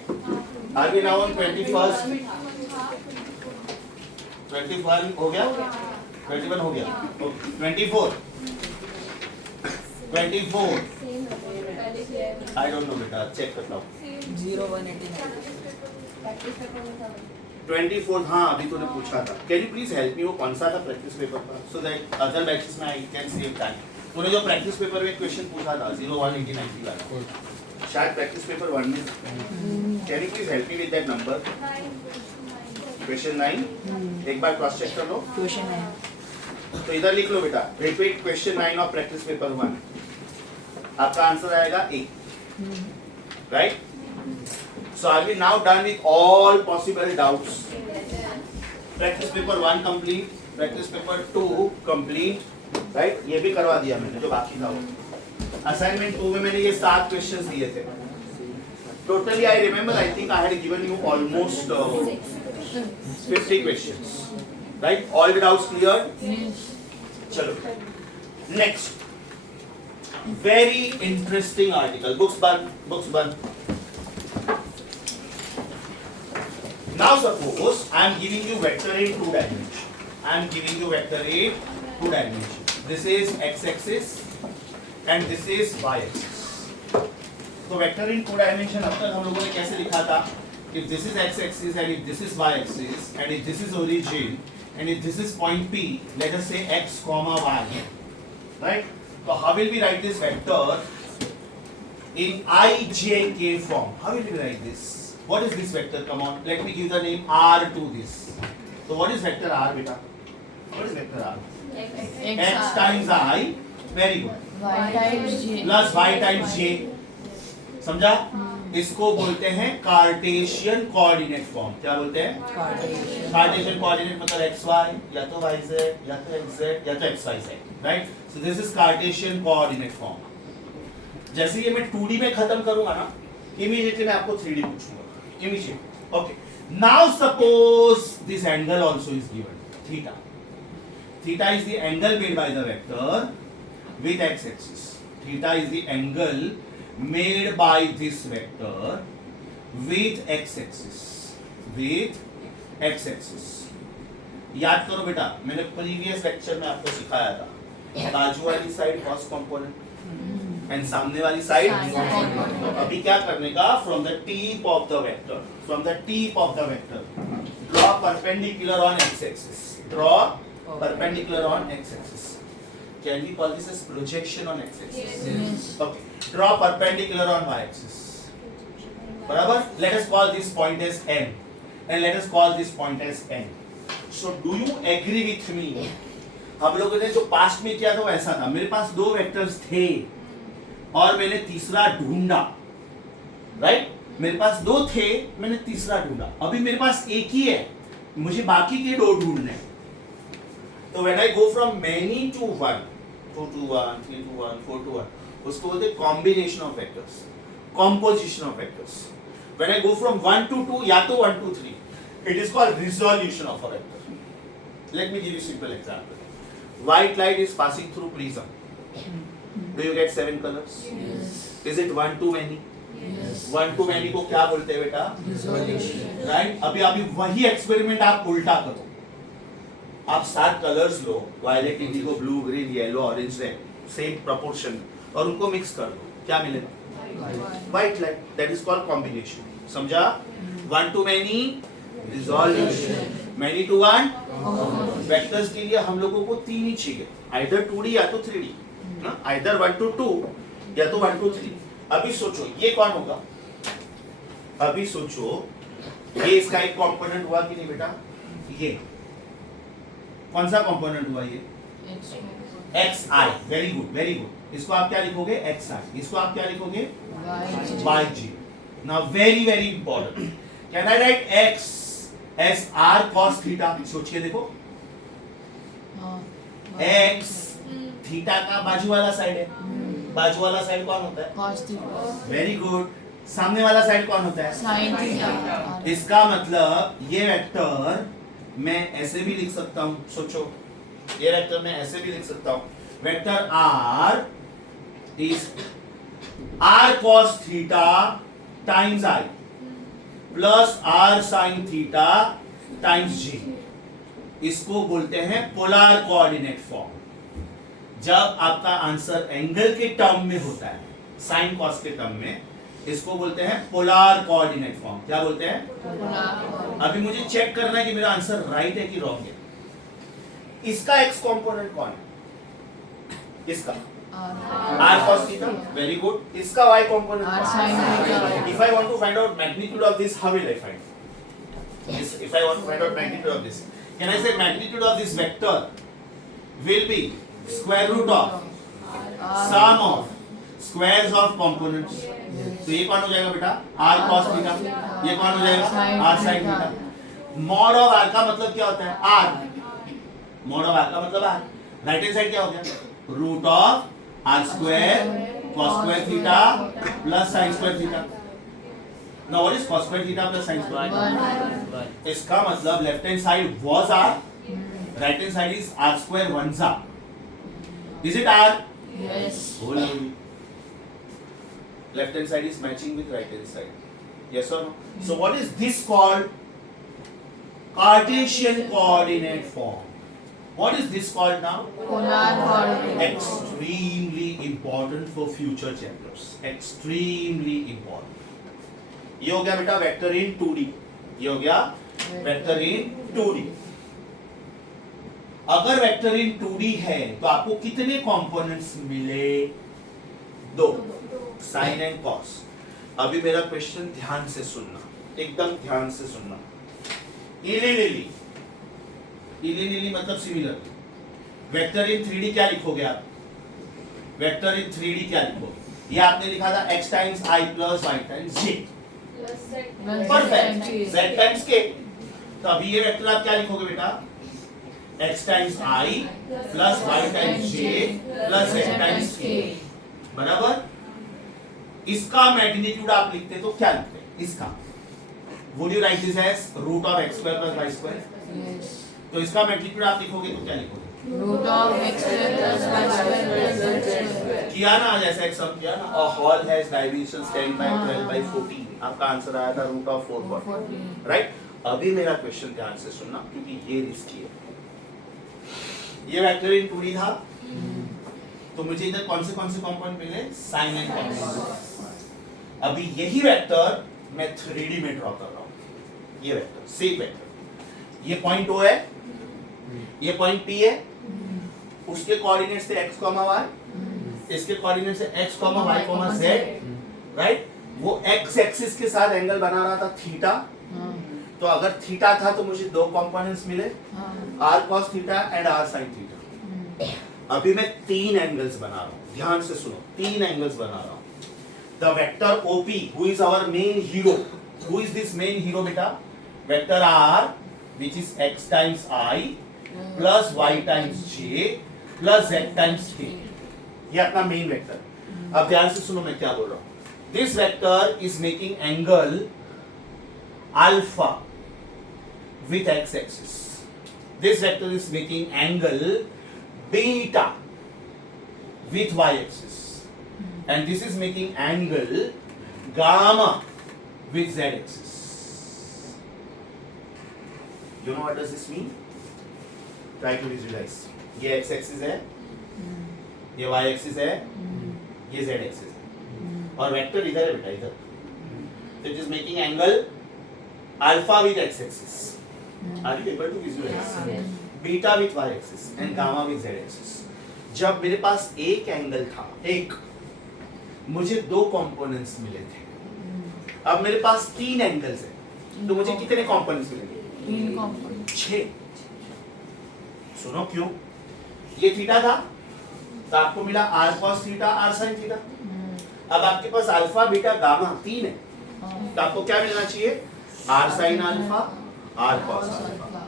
Are we now on 21st? 21 हो गया? 21 हो गया. Okay. 24. 24. I don't know बेटा, चेक कर लो. 0189. 24. हाँ, अभी तूने पूछा था. Can you please help me? वो कौन सा था प्रैक्टिस पेपर पर? So that other batches में I can save time. तूने जो प्रैक्टिस पेपर में क्वेश्चन पूछा था 0189 वाला, शायद प्रैक्टिस पेपर 1 में. Can you please help me with that number? Question 9. एक बार क्रॉस चेक कर लो. क्वेश्चन है. तो इधर लिख लो बेटा, repeat question 9 of practice paper 1. आपका आंसर आएगा A. Right. So are we now done with all possible doubts? Practice paper 1 complete, practice paper 2 complete, right. ये भी करवा दिया मैंने जो बाकी था वो. असाइनमेंट 2 में मैंने ये 7 क्वेश्चंस दिए थे. Totally I remember, I think I had given you almost 50 questions, right. All the doubts clear? चलो next. Very interesting article. Books बंद, बुक्स बंद. Now suppose I am giving you vector in 2 dimension. I am giving you vector in 2 dimension. This is x-axis and this is y-axis. तो वेक्टर इन 2 डायमेंशन अब तक हम लोगों ने कैसे लिखा था? if this is x-axis and if this is y-axis and if this is origin and if this is point P, let us say x comma y, right? So how will we write this vector in ijk form? How will we write this? What is this vector? Come on, let me give the name R to this. So what is vector R, beta? What is vector R? X times I, very good, Y times J. plus y times j. समझा? इसको बोलते हैं कार्टेशियन कोऑर्डिनेट फॉर्म. क्या बोलते हैं? कार्टेशियन कोऑर्डिनेट मतलब एक्स वाई, या तो वाई जेड, या तो एक्स जेड, या तो X Y Z, right? So this is Cartesian coordinate form. जैसे ये मैं 2D में खत्म करूंगा ना, इमीडिएटली मैं आपको 3D पूछूंगा. Immediate. Okay. Now suppose this angle also is given, theta. Theta is the angle made by the vector with x-axis. Theta is the angle made by this vector with x-axis. With x-axis. याद करो बेटा, मैंने प्रीवियस लेक्चर में आपको सिखाया था. बाजू वाली साइड cos component and सामने वाली साइड Sin component. तो अभी क्या करने का? From the tip of the vector. From the tip of the vector. Draw perpendicular on x-axis. Draw perpendicular on x-axis. Can we call this as projection on x-axis? Yes. Okay. Draw perpendicular on y-axis. बराबर? Let us call this point as M, and let us call this point as N. So do you agree with me? हम लोगों ने जो पास्ट में किया था वो ऐसा था. मेरे पास दो वेक्टर्स थे और मैंने तीसरा ढूंढा, राइट? मेरे पास दो थे, मैंने तीसरा ढूंढा. अभी मेरे पास एक ही है, मुझे बाकी के दो ढूंढने हैं. तो when I go from many to one, 2 to 1, 3 to 1, 4 to 1, उसको बोलते हैं combination of vectors, composition of vectors. When I go from 1 to 2, या तो 1 to 3, it is called resolution of a vector. Let me give you a simple example. White light is passing through prism. Do you get 7 colors? Yes. Is it 1 too many? Yes. 1 too many को क्या बोलते हैं बेटा? Resolution. राइट? अभी वही एक्सपेरिमेंट आप उल्टा करो. आप 7 कलर्स लो, violet, indigo, blue, green, yellow, orange, red, same proportion, और उनको मिक्स कर दो. क्या मिलेगा? White light. That is called combination. समझा? 1 to many, resolution. Many to 1, vectors के लिए हम लोगों को 3 ही चाहिए, आइदर 2D या तो 3D, ना? आइदर 1 to 2 या तो 1 to 3. अभी सोचो ये कौन होगा? अभी सोचो ये इसका एक कंपोनेंट हुआ कि नहीं बेटा? ये कौन सा कंपोनेंट हुआ? ये xi. Very good, very good. इसको आप क्या लिखोगे? xi. इसको आप क्या लिखोगे? yg. Now very very important. Can I right x as r cos theta? सोचिए देखो, x थीटा का बाजू वाला साइड है. बाजू वाला साइड कौन होता है? Cos theta. Very good. सामने वाला साइड कौन होता है? Sin theta. इसका मतलब ये वेक्टर मैं ऐसे भी लिख सकता हूं. सोचो, ये वेक्टर मैं ऐसे भी लिख सकता हूं. Vector r is r cos theta times I plus r sin theta times g. इसको बोलते हैं पोलर कोऑर्डिनेट फॉर्म. जब आपका आंसर एंगल के टर्म में होता है, साइन कॉस के टर्म में, इसको बोलते हैं पोलर कोऑर्डिनेट फॉर्म. क्या बोलते हैं? Polar. अभी मुझे चेक करना है कि मेरा आंसर राइट है कि रॉन्ग है. इसका एक्स कंपोनेंट कौन है? इसका r cos theta. Very good. इसका y component R sin theta. If I want to find out magnitude of this, how will I find? Yes, if I want to find out magnitude of this, can I say magnitude of this vector will be square root of sum of squares of components. तो ये कौन हो जाएगा बेटा? r cos theta. ये कौन हो जाएगा? r sin theta. Mod of r का मतलब क्या होता है? r. मॉड ऑफ r का मतलब r. राइट हैंड साइड क्या हो गया? Root of r square cos square theta plus sin square theta. Now what is cos square theta plus sin square theta? इसका मतलब left hand side was r, right hand side is r square ones r. Is it r? Yes. Whole left hand side is matching with right hand side. Yes or no? So what is this called? Cartesian coordinate form. What is this called now? Polar coordinate. Extremely important for future chapters. Extremely important. ये हो गया बेटा वेक्टर इन 2D, ये हो गया वेक्टर इन 2D। अगर वेक्टर इन 2D है तो आपको कितने कंपोनेंट्स मिले? 2, साइन एंड कॉस। अभी मेरा क्वेश्चन ध्यान से सुनना, एकदम ध्यान से सुनना। इली मतलब सिमिलर। वेक्टर इन 3D क्या लिखोगे आप? वेक्टर इन 3D क्या लिखोगे? ये आपने लिखा था x times i plus y times j। Perfect, z times k। तो अभी ये वेक्टर आप क्या लिखोगे बेटा? x times i plus y times j plus z times k, बराबर। इसका मैग्नीट्यूड आप लिखते तो क्या लिखते? इसका would you write this as root of x square plus y square? तो इसका मैग्नीट्यूड आप लिखोगे तो क्या लिखोगे? Root of x square plus y square plus z square. किया ना आज ऐसा एक सम किया ना, a hall has dimensions 10 by 12 by 14, आपका आंसर आया था रूट ऑफ 440, राइट। अभी मेरा क्वेश्चन ध्यान से सुनना क्योंकि ये रिस्की है। ये वेक्टर इन 2D था, तो मुझे इधर कौन से कंपोनेंट मिले? Sine and cos. अभी यही वेक्टर मैं 3D में ड्रॉ कर रहा हूं। ये वेक्टर सेम वेक्टर, ये पॉइंट O है, ये पॉइंट P है, उसके कोऑर्डिनेट्स थे x, y, इसके कोऑर्डिनेट्स है x, y, z, राइट। वो x एक्सिस के साथ एंगल बना रहा था थीटा। तो अगर थीटा था तो मुझे 2 कंपोनेंट्स मिले, r cos theta and r sin theta. अभी मैं 3 एंगल्स बना रहा हूं, ध्यान से सुनो, 3 एंगल्स बना रहा हूं। The vector OP, who is our main hero, who is this main hero बेटा? Vector r, which is x times i plus y times j plus z times k, ये अपना मेन वेक्टर। अब ध्यान से सुनो मैं क्या बोल रहा हूं। This vector is making angle alpha with x axis. This vector is making angle beta with y axis, and this is making angle gamma with z axis. You know what does this mean? Try to visualize. ये x axis है, ये y axis है, ये z axis है, और वेक्टर इधर है बेटा, इधर। So it is making angle alpha with x axis. Are you able to visualize? Beta with y axis and gamma with z axis. जब मेरे पास एक एंगल था, एक, मुझे 2 कंपोनेंट्स मिले थे। अब मेरे पास 3 एंगल्स हैं, तो मुझे कितने कंपोनेंट्स मिलेंगे? 3 कंपोनेंट। 6। सुनो क्यों? ये थीटा था, तो आपको मिला r cos theta, r sin theta. अब आपके पास अल्फा, बीटा, गामा 3 है, तो आपको क्या मिलना चाहिए? r sin alpha, r cos alpha,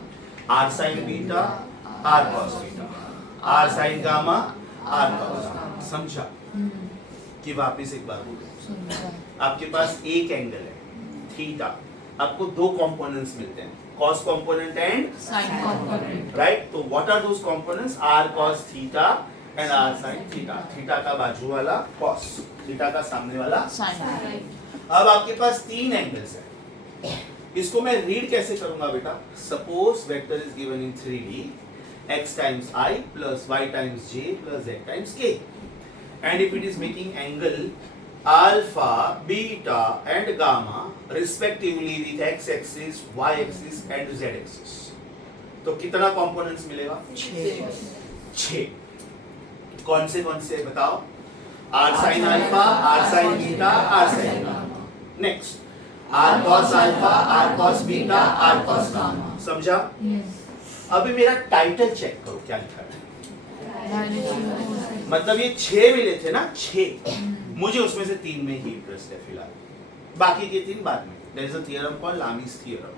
r sin beta, r cos beta, r sin gamma, r cos gamma. समझा? कि वापस एक बार बोलो, आपके पास एक एंगल है थीटा, आपको 2 कंपोनेंट्स मिलते हैं, cos component and sine component, right. तो what are those components? r cos theta and r sin theta. Theta का बाजू वाला cos, थीटा का सामने वाला। साइन। अब आपके पास 3 एंगल्स हैं, इसको मैं रीड कैसे करूंगा बेटा? Suppose vector is given in 3D, x times i plus y times j plus z times k, and if it is making angle alpha, beta and gamma respectively with x axis, y axis and z axis, तो कितना कंपोनेंट्स मिलेगा? 6। कौन से बताओ? r sin alpha, r sin beta, r sin gamma. Next r cos alpha, r cos beta, r cos gamma. समझा? अभी मेरा टाइटल चेक करो क्या लिखा है। मतलब ये 6 मिले थे ना, 6, मुझे उसमें से 3 में ही इंटरेस्ट है फिलहाल, बाकी के 3 बाद में। There is a theorem called Lami's theorem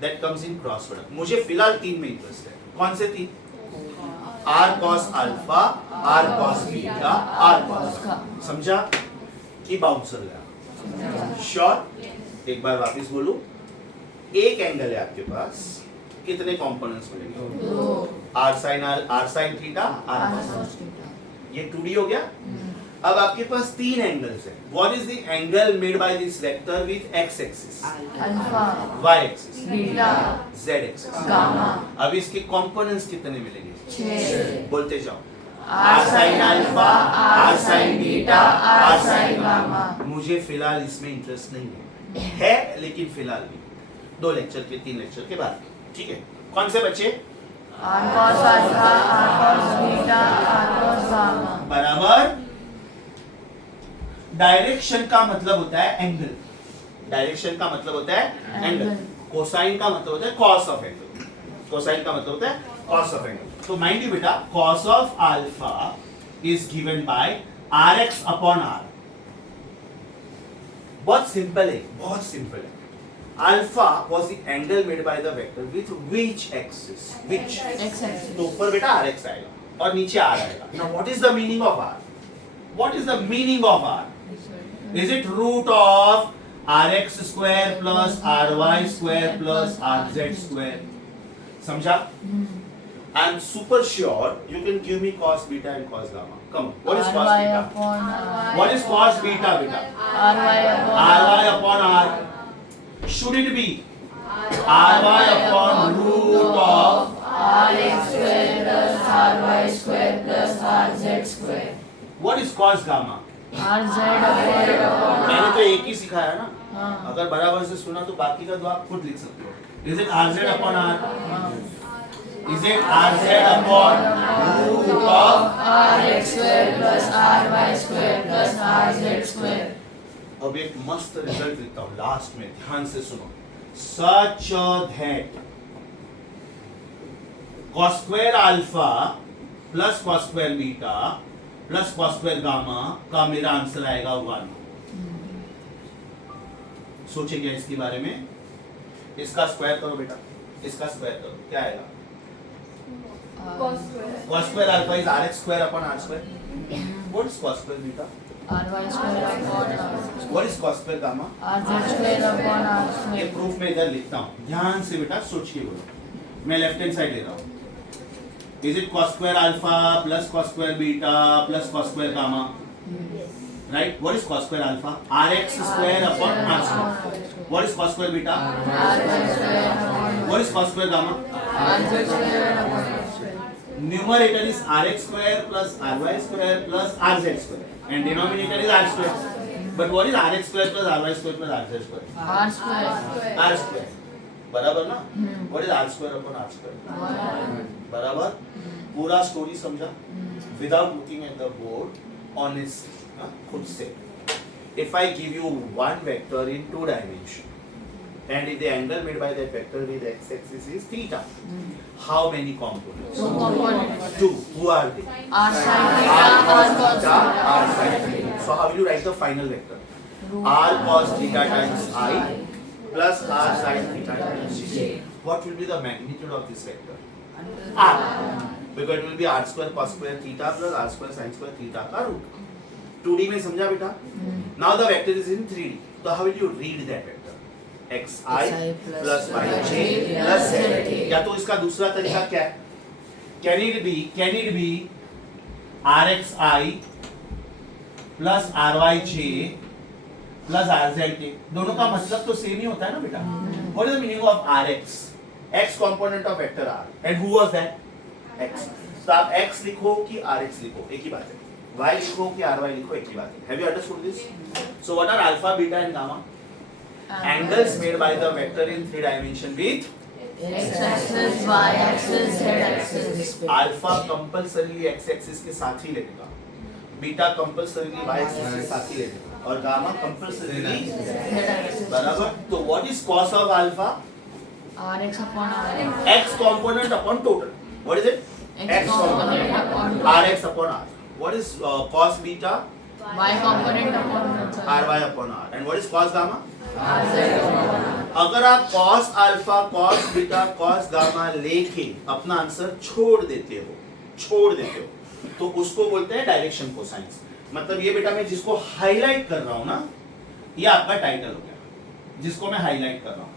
that comes in cross product. मुझे फिलहाल 3 में इंटरेस्ट है। कौन से 3? r cos alpha, r cos beta, r cos gamma. समझा कि बाउंसर गया? श्योर? एक बार वापस बोलूं, एक एंगल है आपके पास, कितने कंपोनेंट्स मिलेंगे? 2। r sin theta, r cos theta. ये 2D हो गया। अब आपके पास 3 एंगल्स हैं। What is the angle made by this vector with x axis, alpha, y axis, beta, z axis, gamma. अब इसके कंपोनेंट्स कितने मिलेंगे? 6। बोलते जाओ। r sin alpha, r sin beta, r sin gamma. मुझे फिलहाल इसमें इंटरेस्ट नहीं है, है लेकिन फिलहाल नहीं, 2 लेक्चर के 3 लेक्चर के बाद, ठीक है। कौन से बच्चे? R cos alpha, R cos beta, R cos gamma. बराबर। डायरेक्शन का मतलब होता है एंगल, डायरेक्शन का मतलब होता है एंगल, Angle. कोसाइन का मतलब होता है कॉस ऑफ एंगल, कोसाइन का मतलब होता है कॉस ऑफ एंगल। तो माइंड यू बेटा, cos of alpha is given by Rx upon R। बहुत सिंपल है, बहुत सिंपल है। Alpha was the angle made by the vector with which axis, which X-axis. तो ऊपर बेटा Rx आएगा और नीचे R आएगा। Now what is the meaning of R? What is the meaning of R? Is it root of Rx square plus Ry square plus Rz square? समझा? I am super sure you can give me cos beta and cos gamma. Come on. What is cos Ry beta? upon What is cos beta, beta? Ry upon Ry upon R. Should it be Ry upon root of? Rx square plus Ry square plus Rz square. What is cos gamma? Rz upon मैंने तो एक ही सिखाया ना। हाँ. अगर बराबर से सुना तो बाकी का तो आप खुद लिख सकते हो। Is it Rz upon R? Is it Rz upon root of? Rx square plus Ry square plus Rz square. अब एक मस्त रिजल्ट लिखता हूँ लास्ट में, ध्यान से सुनो। Such that cos square alpha plus cos square beta plus cos square gamma का मेरा आंसर आएगा 1। सोचेंगे इसके बारे में। इसका स्क्वायर करो बेटा, इसका स्क्वायर करो, क्या आएगा? Cos square. Cos square alpha is Rx square upon R square. What is cos square beta? Ry square upon What is cos square gamma? Rz square upon R ये square. प्रूफ में इधर लिखता हूँ, ध्यान से बेटा सोच के बोलो। मैं लेफ्ट हैंड साइड ले रहा हूँ। Is it cos square alpha plus cos square beta plus cos square gamma? Right? What is cos square alpha? Rx square upon R square. What is cos square beta? Ry square upon What is cos square gamma? Rz square upon R square. Numerator is Rx square plus Ry square plus Rz square, and denominator is R square. But what is Rx square plus Ry square plus Rz square? R square. R square. बराबर ना? What is R square upon R square? बराबर? पूरा स्टोरी समझा? Without looking at the board, honestly, हाँ? खुद से. If I give you one vector in 2 dimensions, and if the angle made by that vector with x-axis is theta, how many components? 2 components. 2. Who are they? R sin theta, R cos theta. R sin theta. So how will you write the final vector? R cos theta times I plus R sin theta times J. What will be the magnitude of this vector? R. Because it will be R square cos square theta plus R square sin square theta का root. 2D में समझा बेटा? Now the vector is in 3D. So how will you read that vector? xi plus yj plus z. या तो इसका दूसरा तरीका क्या है? Can it be rxi plus ryj plus rzk? दोनों का मतलब तो सेम ही होता है ना बेटा? What is the meaning of rx? X component of vector r. And who was that? X. तो आप x लिखो कि rx लिखो, एक ही बात है. Y लिखो कि ry लिखो, एक ही बात है. Have you understood this? So what are alpha, beta and gamma? Angles made by the vector in 3 dimension with X-axis, Y-axis, Z-axis. alpha compulsorily x axis के साथ ही लेगा, बीटा कंपल्सरीली y एक्सिस के साथ ही लेगा और गामा कंपल्सरीली Z-axis. बराबर. तो what is cos of alpha? Rx upon R. x component upon total. What is it? X component upon rx upon r. What is cos beta? Y component upon ry upon r. And what is cos gamma? Rz upon R. अगर आप cos alpha, cos beta, cos gamma लेके अपना आंसर छोड़ देते हो तो उसको बोलते हैं डायरेक्शन कोसाइंस. मतलब ये बेटा मैं जिसको हाईलाइट कर रहा हूं ना, ये आपका टाइटल हो गया, जिसको मैं हाईलाइट कर रहा हूं,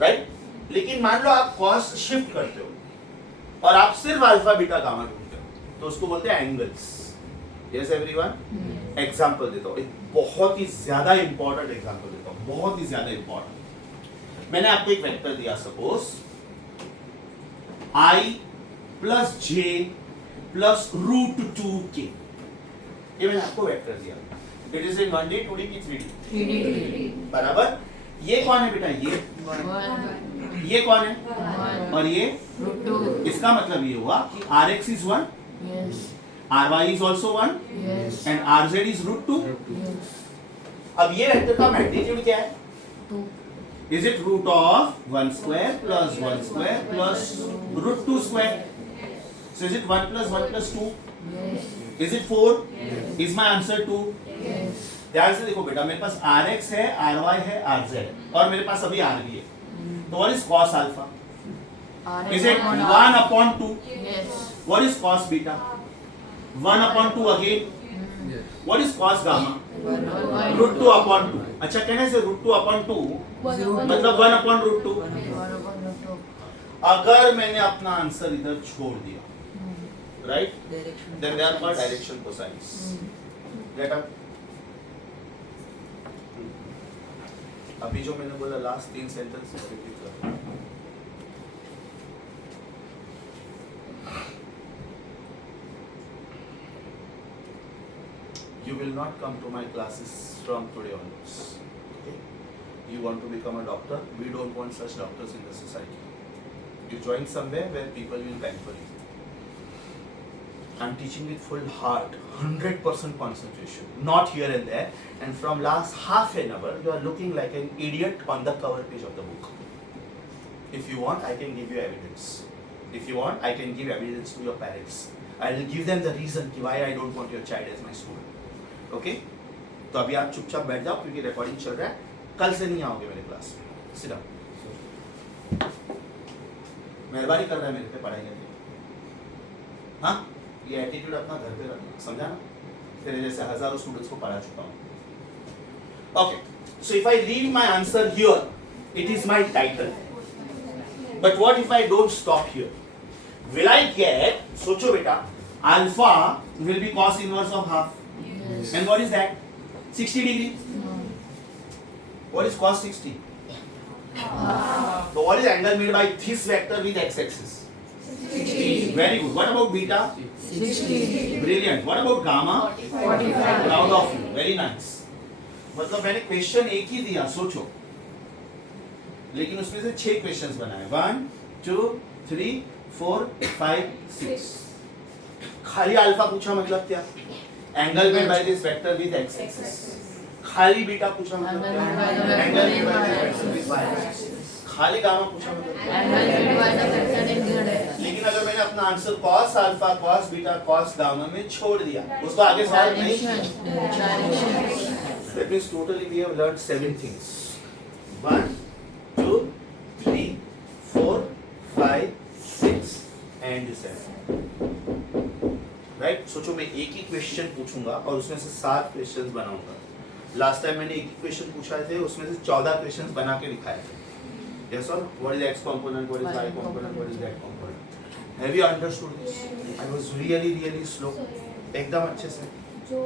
राइट? लेकिन मान लो आप cos शिफ्ट करते हो और आप सिर्फ अल्फा बीटा गामा ढूंढते हो तो उसको बोलते हैं एंगल्स. Yes everyone. एग्जांपल देता हूं, एक बहुत ही ज्यादा इंपॉर्टेंट एग्जांपल देता हूं, बहुत ही ज्यादा इंपॉर्टेंट. मैंने आपको एक वेक्टर दिया, suppose i plus j plus root 2k. ये मैंने आपको वेक्टर दिया. It is in 1D 2D की 3D 3D बराबर। ये कौन है बेटा, ये कौन है, और ये √2 इसका मतलब ये हुआ कि Rx is 1, yes Ry is also 1 yes and Rz is √2। yes अब ये वेक्टर का मैग्नीट्यूड क्या है, 2 is it root of 1 square plus 1 square plus √2 square, so is it 1 plus 1 plus 2, yes is it 4, is my answer 2। yes ध्यान से देखो बेटा, मेरे पास Rx है, Ry है, Rz है और मेरे पास अभी R भी है, तो what is cos alpha, is it 1 upon 2, yes what is cos beta, 1 upon 2 again, Yes. what is cos gamma, 1 √2 upon 2। अच्छा कहने से √2 upon 2 मतलब 1 upon √2। √2 अगर मैंने अपना आंसर इधर छोड़ दिया, right, direction then they are called direction cosines। get up। अभी जो मैंने बोला लास्ट 3 सेंटेंस रिपीट कर, you will not come to my classes from today onwards, okay? You want to become a doctor, we don't want such doctors in the society। you join somewhere where people will pamper you। I'm teaching with full heart, 100% concentration, not here and there, and from last half an hour you are looking like an idiot on the cover page of the book। if you want I can give you evidence, if you want I can give evidence to your parents, I will give them the reason why I don't want your child as my student, okay? तो अभी आप चुपचाप बैठ जाओ क्योंकि रिकॉर्डिंग चल रहा है, कल से नहीं आओगे मेरे क्लास में। Sit down. मेहरबानी कर रहा है मेरे पे पढ़ाई करने, हाँ, ये एटीट्यूड अपना घर पे रखना, समझा ना? तेरे जैसे हजारों स्टूडेंट्स को पढ़ा चुका हूँ। Okay, so if I leave my answer here, it is my title, but what if I don't stop here, will I get, सोचो बेटा, alpha will be cos inverse of half, and what is that, 60 degree, what is cos 60, so what is angle made by this vector with x-axis, 60, very good। what about beta, 60 brilliant। what about gamma, 45 proud of you, very nice। मतलब मैंने क्वेश्चन एक ही दिया, सोचो, लेकिन उसमें से 6 क्वेश्चंस बनाए, 1 2 3 4 5 6। खाली अल्फा पूछा मतलब क्या, angle made by this vector with X axis. खाली बीटा पूछा मतलब क्या, angle made by this vector with Y axis. खाली गामा पूछा मतलब क्या, लेकिन अगर मैंने अपना answer cos alpha cos beta cos gamma में छोड़ दिया, उसको आगे सॉल्व नहीं किया, that means totally we have learned 7 things, 1 2 3 4 5 6 and 7, right. सोचो मैं एक ही क्वेश्चन पूछूंगा और उसमें से 7 क्वेश्चंस बनाऊंगा। लास्ट टाइम मैंने एक ही क्वेश्चन पूछा थे, उसमें से 14 क्वेश्चंस बना के दिखाए थे। यस और what is X component, what is Y component, what is that component, have you understood this? I was really slow, एकदम अच्छे से। जो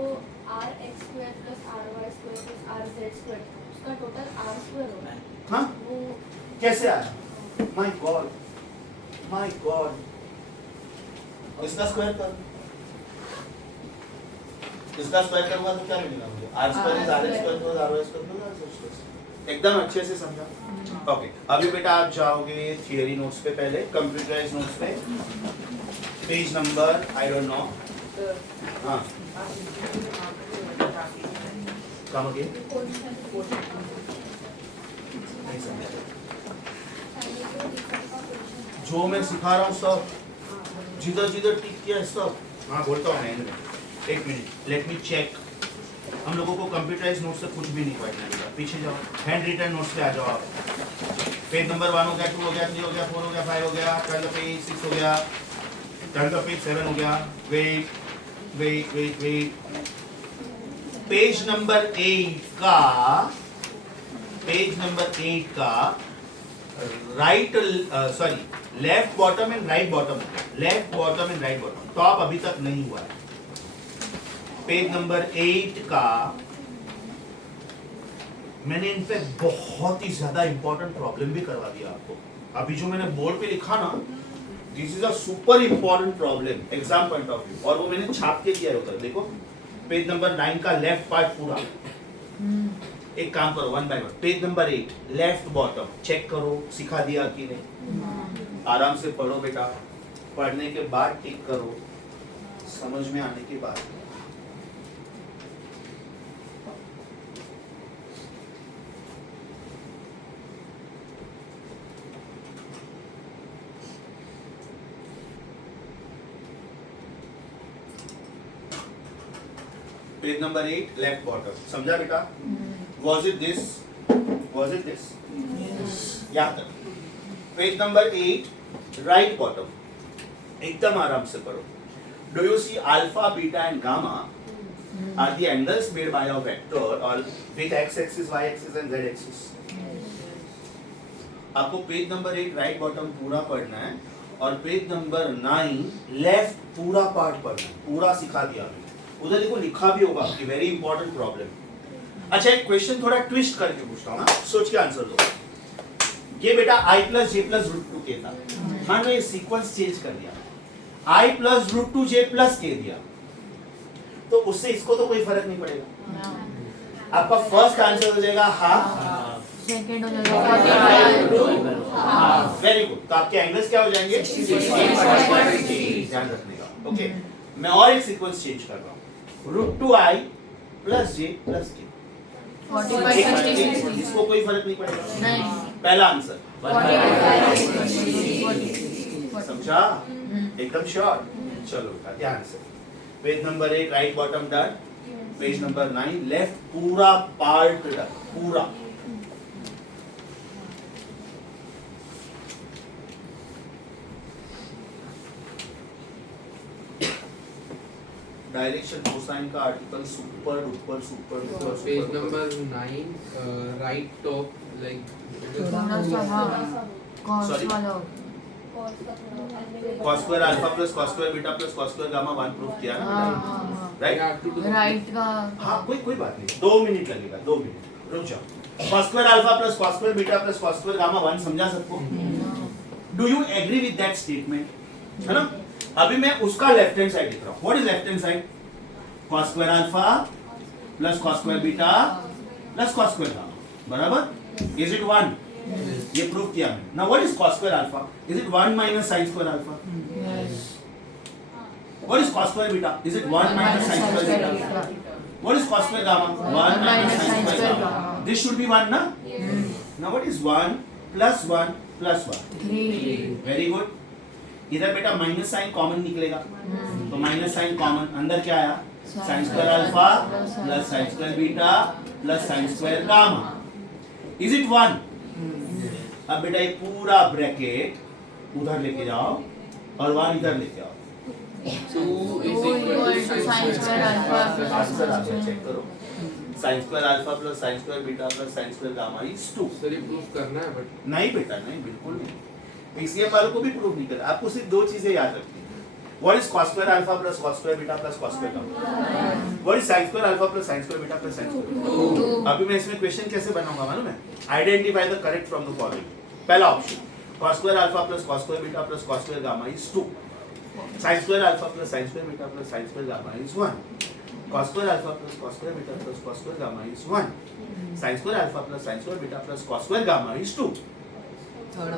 rx² + ry² + rz² उसका टोटल r² होगा, हाँ, वो कैसे आया, माय गॉड, माय गॉड, इसका स्क्वायर कर, इसका स्क्वायर करूंगा तो क्या मिलेगा मुझे, r² is rx² + ry² + rz²। एकदम अच्छे से समझा, ओके। अभी बेटा आप जाओगे थियरी नोट्स पे, पहले कंप्यूटराइज नोट्स पे, page number I don't know, हाँ, कम अगेन, नहीं समझा जो मैं सिखा रहा हूँ सब, जिधर जिधर टिक किया है सब, हाँ बोलता हूँ मैं, एक मिनट, लेट मी चेक। हम लोगों को कंप्यूटराइज नोट से कुछ भी नहीं पढ़ना है, पीछे जाओ, हैंड रिटन नोट्स पे आ जाओ आप। पेज नंबर 1 हो गया, 2 हो गया, 3 हो गया, 4 हो गया, 5 हो गया, टर्न द पेज 6 हो गया, टर्न द पेज 7 हो गया, wait wait wait wait, page number 8 का, पेज नंबर 8 का right, sorry, left bottom and right bottom, left bottom and right bottom, top अभी तक नहीं हुआ है। पेज नंबर 8 का मैंने इनफैक्ट बहुत ही ज्यादा इंपॉर्टेंट प्रॉब्लम भी करवा दिया आपको। अभी जो मैंने बोर्ड पे लिखा ना, this is a super important problem exam point of view, और वो मैंने छाप के दिया है उधर, देखो पेज नंबर 9 का लेफ्ट पार्ट पूरा। एक काम करो, 1 by 1। Page number 8 left bottom check करो, सिखा दिया कि नहीं। आराम से पढ़ो बेटा, पढ़ने के बाद टिक करो, समझ में आने के बाद। पेज नंबर 8 लेफ्ट बॉटम, समझा बेटा? Was it this? Was it this? यहाँ तक। पेज नंबर 8 राइट बॉटम, एकदम आराम से पढ़ो। Do you see alpha, beta and gamma are the angles made by a vector or with x-axis, y-axis and z-axis? आपको पेज नंबर 8 राइट बॉटम पूरा पढ़ना है और पेज नंबर 9 लेफ्ट पूरा पार्ट पढ़ना है। पूरा सिखा दिया मैंने। उधर देखो लिखा भी होगा कि वेरी इंपॉर्टेंट प्रॉब्लम। अच्छा, एक क्वेश्चन थोड़ा ट्विस्ट करके पूछता हूँ, सोच के आंसर दो। ये बेटा i plus J plus root two K था, मान लो ये सीक्वेंस चेंज कर दिया, i plus root two J plus K दिया, तो उससे इसको तो कोई फर्क नहीं पड़ेगा। आपका फर्स्ट आंसर हो जाएगा हाफ, सेकंड हो जाएगा वेरी गुड। तो आपके एंगल्स क्या हो जाएंगे? ध्यान रखने का। ओके, मैं और एक सीक्वेंस चेंज कर रहा हूँ, रूट टू आई प्लस जे प्लस के, 45 60 इसको कोई फर्क नहीं पड़ेगा। नहीं, पहला आंसर 45 समझा? एकदम श्योर? चलो बेटा ध्यान से, page number 8 right bottom done, page number 9 left पूरा पार्ट डन, पूरा। डायरेक्शन कोसाइन का आर्टिकल सुपर ऊपर सुपर ऊपर page number 9 right top like थोड़ा सा कॉस Sorry? वाला cos square alpha plus cos square beta plus cos square gamma 1 proof किया ना राइट? राइट का हाँ कोई बात नहीं, 2 मिनट लगेगा, 2 मिनट रुक जाओ। cos square alpha plus cos square beta plus cos square gamma 1 समझा सबको? Do you agree with that statement? है ना? अभी मैं उसका लेफ्ट हैंड साइड लिख रहा हूँ। What is left hand side? cos square alpha plus cos square beta plus cos square gamma, बराबर? Is it 1? ये प्रूफ किया मैंने। Now what is cos square alpha? Is it 1 minus sin square alpha? What is cos square beta? Is it 1 minus sin square beta? What is cos square gamma? 1 minus sin square gamma. This should be 1 na? Now what is 1 plus 1 plus 1? 3 Very good. इधर बेटा माइनस साइन कॉमन निकलेगा, तो माइनस साइन कॉमन, अंदर क्या आया? sin square alpha plus sin square beta plus sin square gamma. Is it 1? अब बेटा ये पूरा ब्रैकेट उधर लेके जाओ और 1 इधर लेके आओ। 2 is equal to sin square alpha answer आ गया, चेक करो। sin square alpha plus sin square beta plus sin square gamma is 2। Sir ये प्रूफ करना है बट नहीं बेटा नहीं, बिल्कुल नहीं। पीसीएम वालों को भी प्रूफ नहीं करना, आपको सिर्फ 2 चीजें याद रखनी है। What is cos square alpha plus cos square beta plus cos square gamma? What is sin square alpha plus sin square beta plus sin square? अभी मैं इसमें क्वेश्चन कैसे बनाऊंगा मालूम है? Identify the correct from the following. पहला option cos square alpha plus cos square beta plus cos square gamma is 2। sin square alpha plus sin square beta plus sin square gamma is 1। cos square alpha plus cos square beta plus cos square gamma is 1। sin square alpha plus sin square beta plus cos square gamma is 2। Third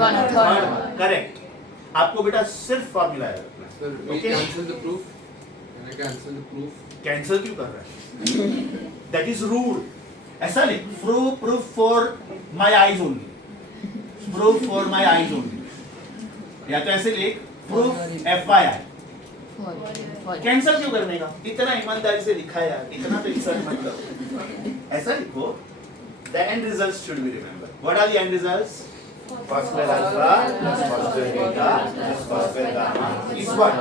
वाला करेक्ट। आपको बेटा सिर्फ फॉर्मूला याद रखना है। Sir we Okay. Cancel the proof, can I cancel the proof? Cancel क्यों कर रहा है? That is rule. ऐसा लिख, proof for my eyes only, proof for my eyes only, या तो ऐसे लिख प्रूफ एफवाईआई। कैंसिल क्यों करने का? इतना ईमानदारी से लिखा है यार, इतना तो इंसल्ट मत करो। ऐसा लिखो, the end results should be remember. What are the end results? cos square alpha plus cos square beta plus cos square gamma is 1.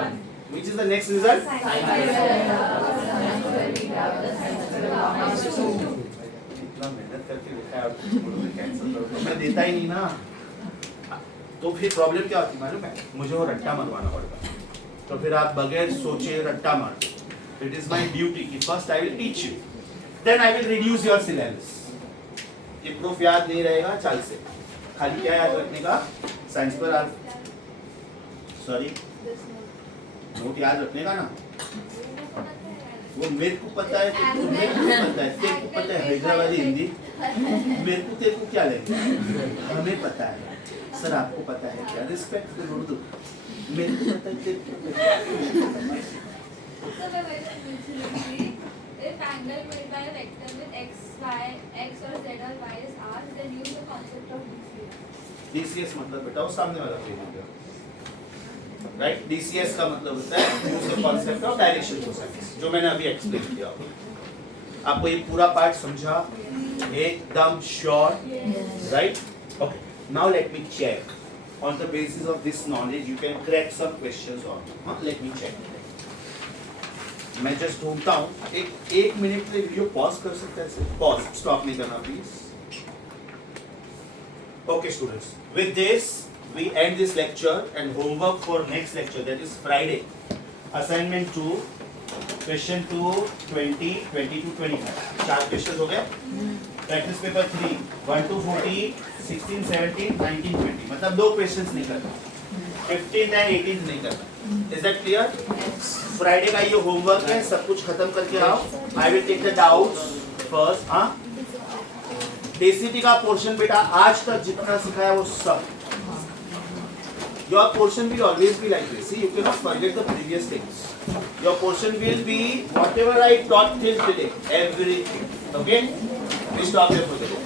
Which is the next result? इतना मेहनत करके लिखा है और बोलोगे कैंसिल करो, मैं देता ही नहीं ना। तो फिर प्रॉब्लम क्या होती है मालूम है? मुझे वो रट्टा मरवाना पड़ता, तो फिर आप बगैर सोचे रट्टा मार दो। इट इज माई ड्यूटी कि first I will teach you, then I will reduce your syllabus. ये प्रूफ याद नहीं रहेगा चाल से, खाली क्या याद रखने का? sin square alpha, sorry note याद रखने का ना, वो मेरे को पता है, तेरे को मेरे को पता है, तेरे को पता है हैदराबादी हिंदी, मेरे को तेरे को क्या लगेगा, हमें पता है सर, आपको पता है क्या, रिस्पेक्ट उर्दू, मेरे को पता है, तेरे को पता है। So the way that usually, if angle made by a vector with x, y, x or z or y is r, then use the concept of DCS. DCS मतलब बेटा वो सामने वाला पेज हो गया, राइट। DCS का मतलब होता है use the concept of direction cosines, जो मैंने अभी एक्सप्लेन किया। आपको ये पूरा पार्ट समझा एकदम sure, right? Okay, now let me check on the basis of this knowledge you can crack some questions on, let me check. मैं जस्ट ढूंढता हूँ, एक मिनट के लिए वीडियो पॉज कर सकते हैं, पॉज, स्टॉप नहीं करना please. Okay students, with this we end this lecture and homework for next lecture, that is Friday. Assignment 2, question 2, 20, 22, 25. 4 questions हो गए। Practice paper 3, 1 to 40, 16, 17, 19, 20. मतलब 2 questions नहीं करना, 15th and 18th नहीं करना। Is that clear? Friday का ये homework है, सब कुछ खत्म करके आओ। I will take the doubts first, हाँ? DCT का पोर्शन बेटा आज तक जितना सिखाया वो सब, your portion will always be like this. See, you cannot forget the previous things. Your portion will be whatever I taught till today, everything. Okay? We stop here for today.